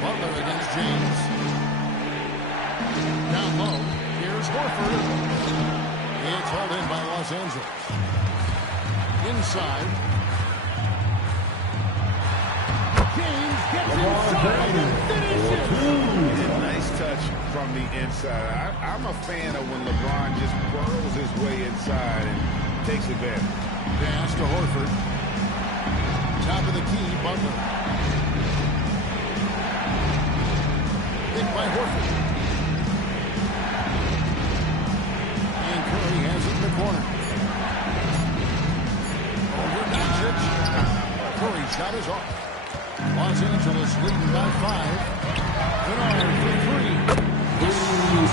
Butler against James. Down low, here's Horford. It's held in by Los Angeles. Inside. James gets inside and finishes. Nice touch from the inside. I'm a fan of when LeBron just burrows his way inside and takes advantage. Pass to Horford. Top of the key, Butler. Picked by Horford. And Curry has it in the corner. shot is off. Los Angeles leading by 5. Kennard for 3. James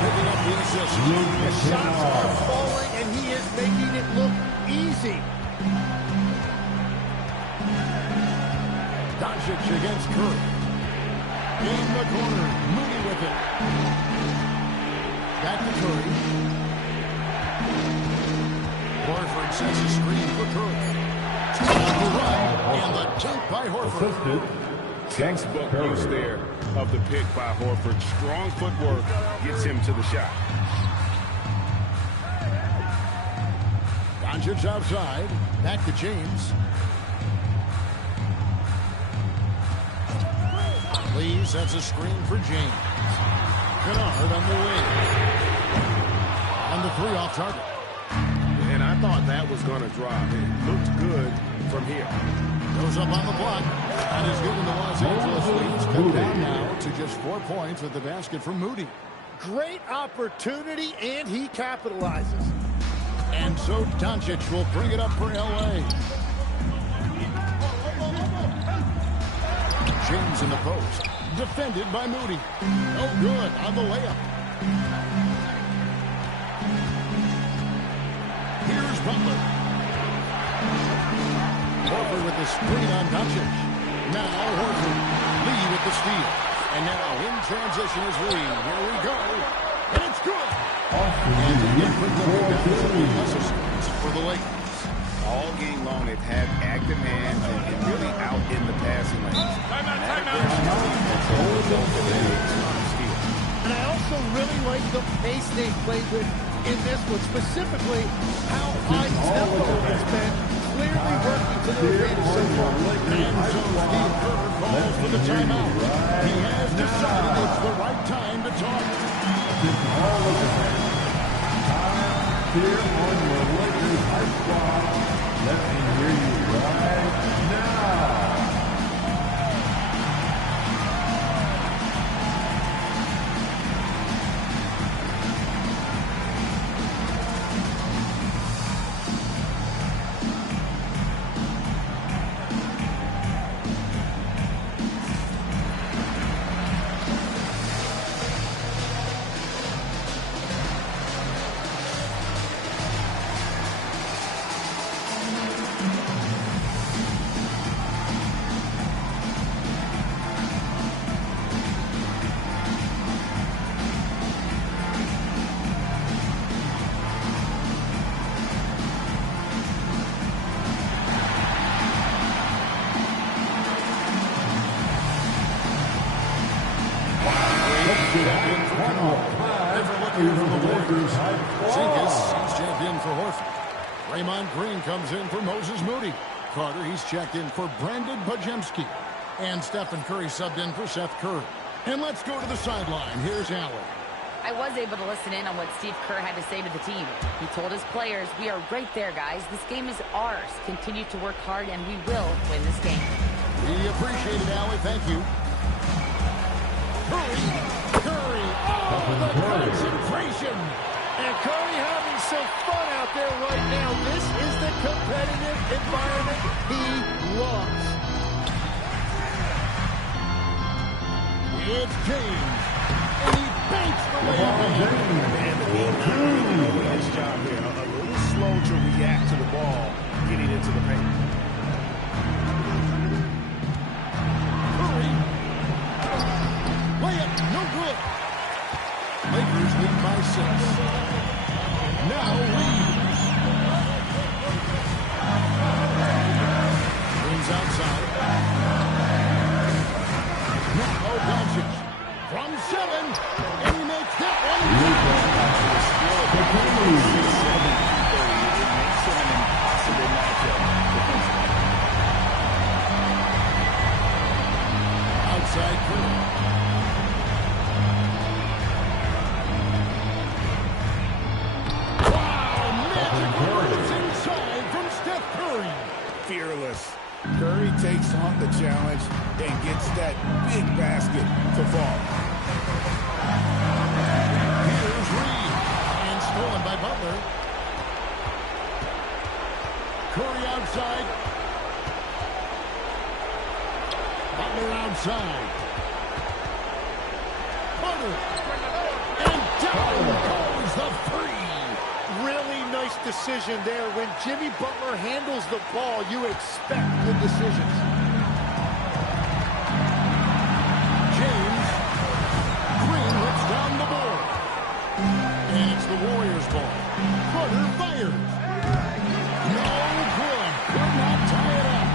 picking up the assist. The shots are falling, and he is making it look easy. Doncic against Curry. In the corner, Moody with it. Back to Curry. Horford sets a screen for Curry. On the run, and the dunk by Horford. Textbook use there of the pick by Horford. Strong footwork gets him to the shot. Doncic outside. Back to James. Lee sets a screen for James. Kennard on the wing. On the 3 off target. And I thought that was going to drop. It looked good from here. Goes up on the block. That is given the Los Angeles Leafs. Cut down now to just 4 points with the basket from Moody. Great opportunity, and he capitalizes. And so Doncic will bring it up for L.A. James in the post. Defended by Moody. No good on the layup. Here's Butler. Horford with the screen on Doncic. Now Horford. Lee with the steal. And now in transition is Lee. Here we go. And it's good. And again with the assistance for the Lakers. All game long, they've had active hands and really out in the passing lanes. And I also really like the pace they played with in this one, specifically how high tempo has been, clearly working to their advantage so far. And so Steve Kerr calls for the timeout. He has decided it's the right time to talk. Here on the Lakers Hype Squad. Let me hear you right now. Jenkins checked in for Horford. Draymond Green comes in for Moses Moody. Carter, he's checked in for Brandon Bajemski. And Stephen Curry subbed in for Seth Curry. And let's go to the sideline. Here's Allen. I was able to listen in on what Steve Kerr had to say to the team. He told his players, we are right there, guys. This game is ours. Continue to work hard, and we will win this game. We appreciate it, Allie. Thank you. Curry. Oh, the concentration. And Curry having some fun out there right now. This is the competitive environment he loves. It's James. And he banks the layup in. Nice job there. A little slow to react to the ball getting into the paint. Curry. Layup, no good. Lakers lead by 6. Now Reeves. Brings outside. Now Doncic. From 7. And he makes that one. It makes him an impossible matchup defensively. Outside Curry. Inside from Steph Curry. Fearless. Curry takes on the challenge and gets that big basket to fall. Here's Reed. And stolen by Butler. Curry outside. Butler outside. Carter. And down goes the three. Really nice decision there. When Jimmy Butler handles the ball, you expect good decisions. James Green lets down the board. And it's the Warriors' ball. Carter fires. No good. Could not tie it up.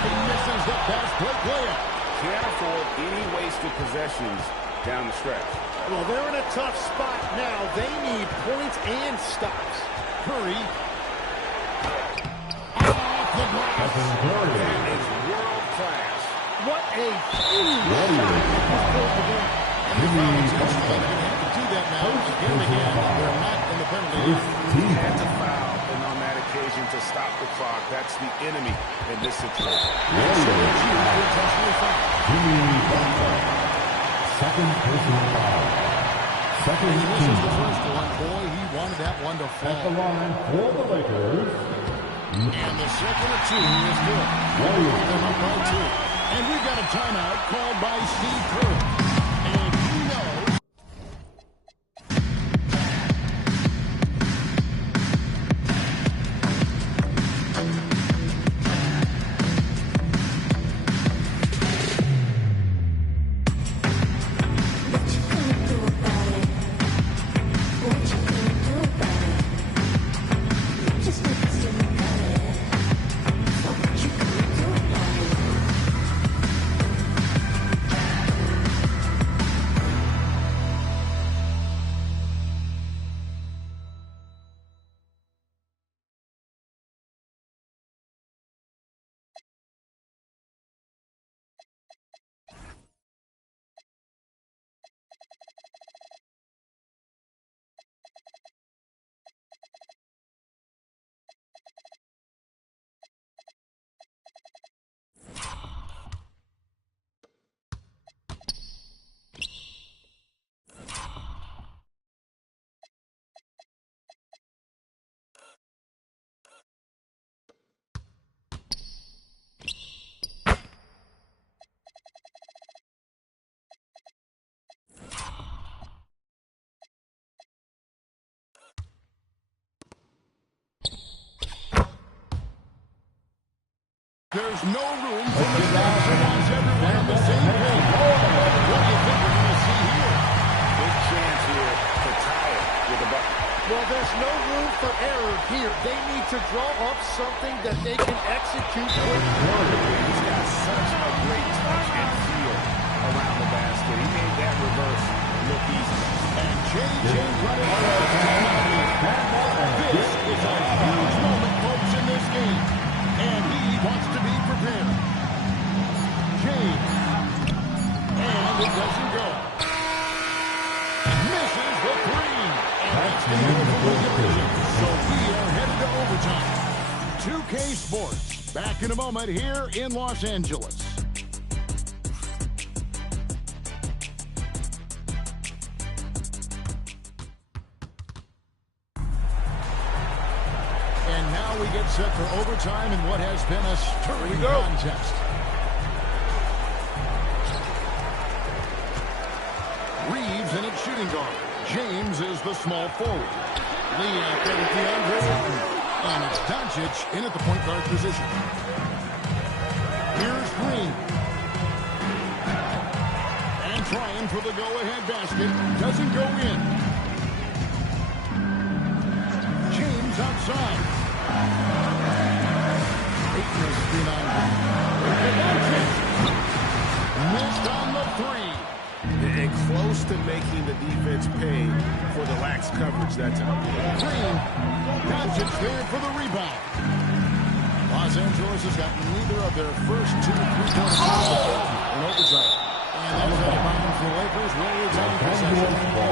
He misses the fast break layup. Can't afford any wasted possessions down the stretch. Well, they're in a tough spot now. They need points and stops. Curry. Off the glass. That is world class. What a huge shot. Do that now. Again and again. They're not in the penalty. He had to foul, and on that occasion to stop the clock. That's the enemy in this situation. Second personal foul. Second This team. is the first one. Boy, he wanted that one to At the fall. line for the Lakers. And the second of two is good. Warriors. They're up by two. And we've got a timeout called by Steve Kerr. And he knows. There's no room for mistakes. He wants everyone on the same page. What do you think we're going to see here? Big chance here to tie it with a bucket. Well, there's no room for error here. They need to draw up something that they can execute quickly. He's got such a great touch and feel around the basket. He made that reverse look easy. And J.J. Redick. This is a huge moment, folks, in this game. And he wants to be prepared. James. And it doesn't go. Misses the three. And that's the end of the division. So we are headed to overtime. 2K Sports. Back in a moment here in Los Angeles. And now we get set for overtime in what has been a stirring contest. Reeves in at shooting guard. James is the small forward. Lee out there with DeAndre Ayton. And it's Doncic in at the point guard position. Here's Green. And trying for the go-ahead basket. Doesn't go in. James outside. Ayton is behind. Missed on the three. And close to making the defense pay for the lax coverage that time. Green. Doncic there for the rebound. Los Angeles has got neither of their first two three-point shots in overtime. And that's out of bounds for the Lakers. Will retain possession.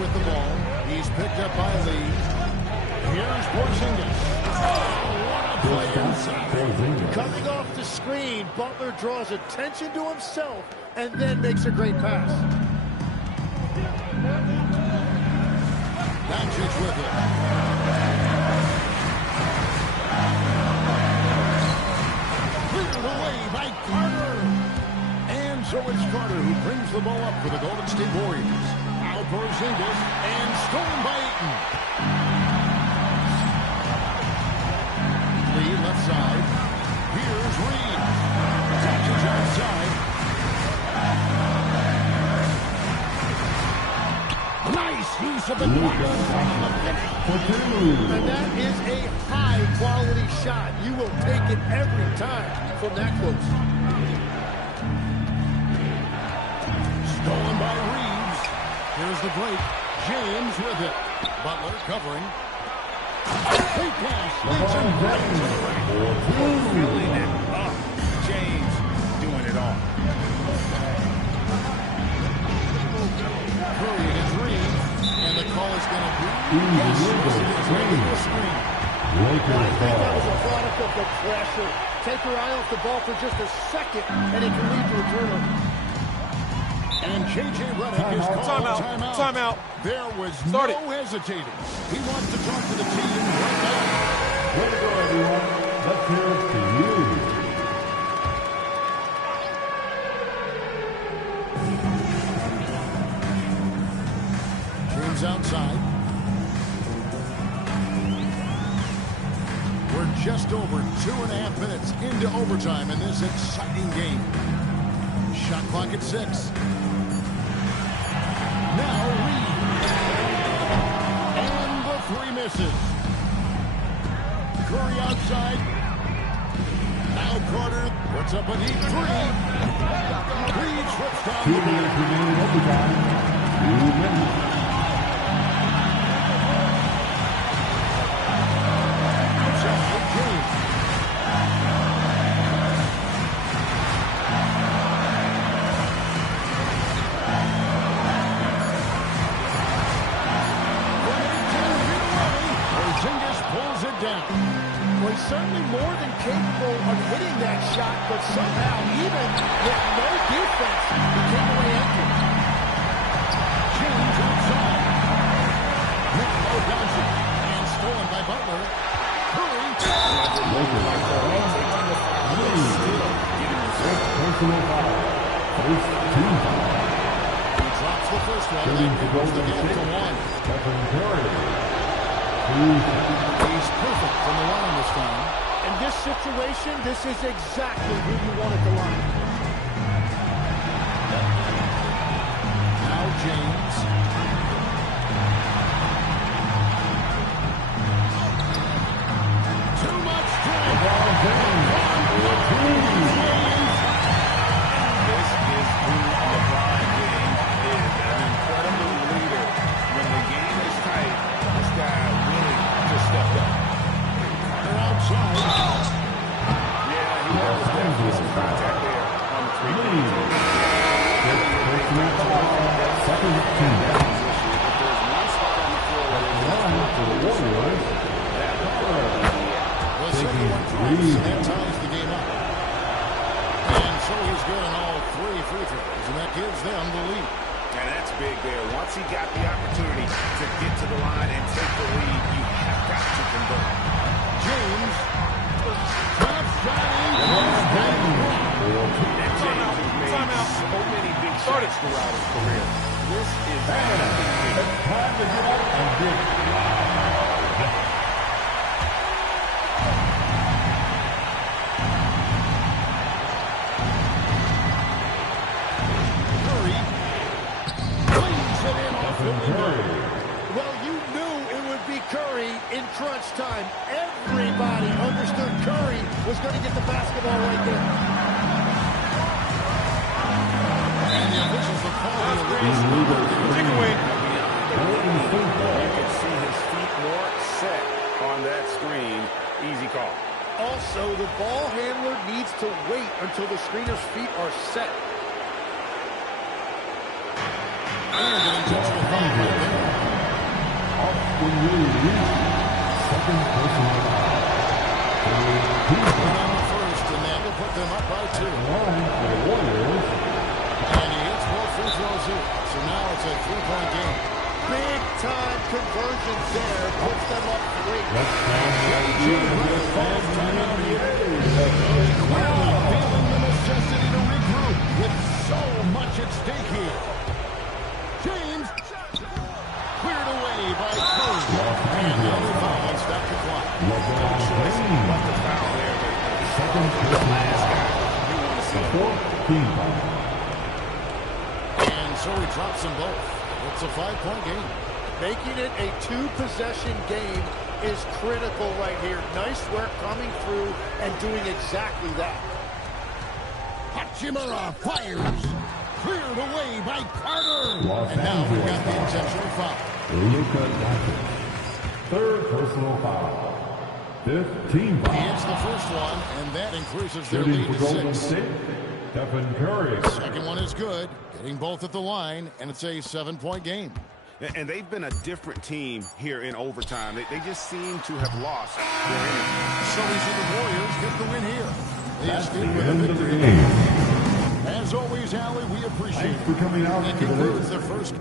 With the ball. He's picked up by Lee. Here's Porzingis. Play inside. Coming off the screen, Butler draws attention to himself and then makes a great pass. Doncic with it. Cleared away by Carter. And so it's Carter who brings the ball up for the Golden State Warriors. Now Porzingis and stolen by Ayton. Lee left side. Here's Reed. Doncic outside. Nice use of the glass. And that is a high-quality shot. You will take it every time from that close. Stolen by Reeves. Here's the break. James with it. Butler covering. Big pass. Leads him right to the rack. Filling it up. James doing it all. Curry against Reeves. And the call is going to be... Yes, it is. Making the screen. I think that was a product of the pressure. Take your eye off the ball for just a second, and it can lead to a turnover. And J.J. Redick is called timeout. Timeout. There was Start no hesitating. He wants to talk to the team right now. Way to go, everyone. Let's hear it to you. James outside. We're just over 2.5 minutes into overtime in this exciting game. Shot clock at 6. Now Reed. And the three misses. Curry outside. Now Carter puts up a deep three. Reed slips down. 2 minutes remaining overtime. 2 minutes. Certainly more than capable of hitting that shot, but somehow, even with no defense, he came away empty. James outside. Niccolo Johnson. And stolen by Butler. Curry. Personal foul. First team foul. He drops the first one. And brings the game to 1. Stephen Curry. He's perfect from the line this time. In this situation, this is exactly who you want at the line. Now James. Too much time. This is who LeBron James is. An incredible leader. When the game is tight, this guy really just stepped up. They're outside. Yeah, he was definitely some contact there on the three-point. Second team. There's one spot on the floor where there's for the Warriors. The second one drops, and that ties the game up. And so he's good on all 3 free throws, and that gives them the lead. And that's big there. Once he got the opportunity to get to the line and take the lead, you have got to convert. James. Top shot. And James has made so many big shots throughout his career. This is time to get up and dig. Curry cleans it in off the window. Well, you knew it would be Curry in crunch time. Everybody understood Curry was going to get the basketball right there. And the officials are calling the Take away. You can see his feet more set on that screen. Easy call. Also, the ball handler needs to wait until the screener's feet are set. And an intentional foul right there. Austin Reeves, second personal foul. on the first, and that will put them up by 2. And he hits both free throws here. So now it's a 3-point game. Big-time conversions there. Puts them up 3. Clearly feeling the necessity to regroup with so much at stake here. James cleared away by Curry. And now the foul and stop the clock. Left the foul there, but the last guy you want to see. And so he drops them both. It's a 5-point game. Making it a 2-possession game is critical right here. Nice work coming through and doing exactly that. Hachimura fires. Cleared away by Carter. And now we've got the intentional foul. Luka Doncic. Third personal foul. 15 foul. He hits the first one, and that increases their Shooting lead for to Golden 6. State, Stephen Curry. Second one is good. Getting both at the line, and it's a 7-point game. And they've been a different team here in overtime. They just seem to have lost their energy. So easy the Warriors get the win here. They That's escape the with a end of the victory. game. As always, Allie, we appreciate Thanks for coming out That today. concludes the first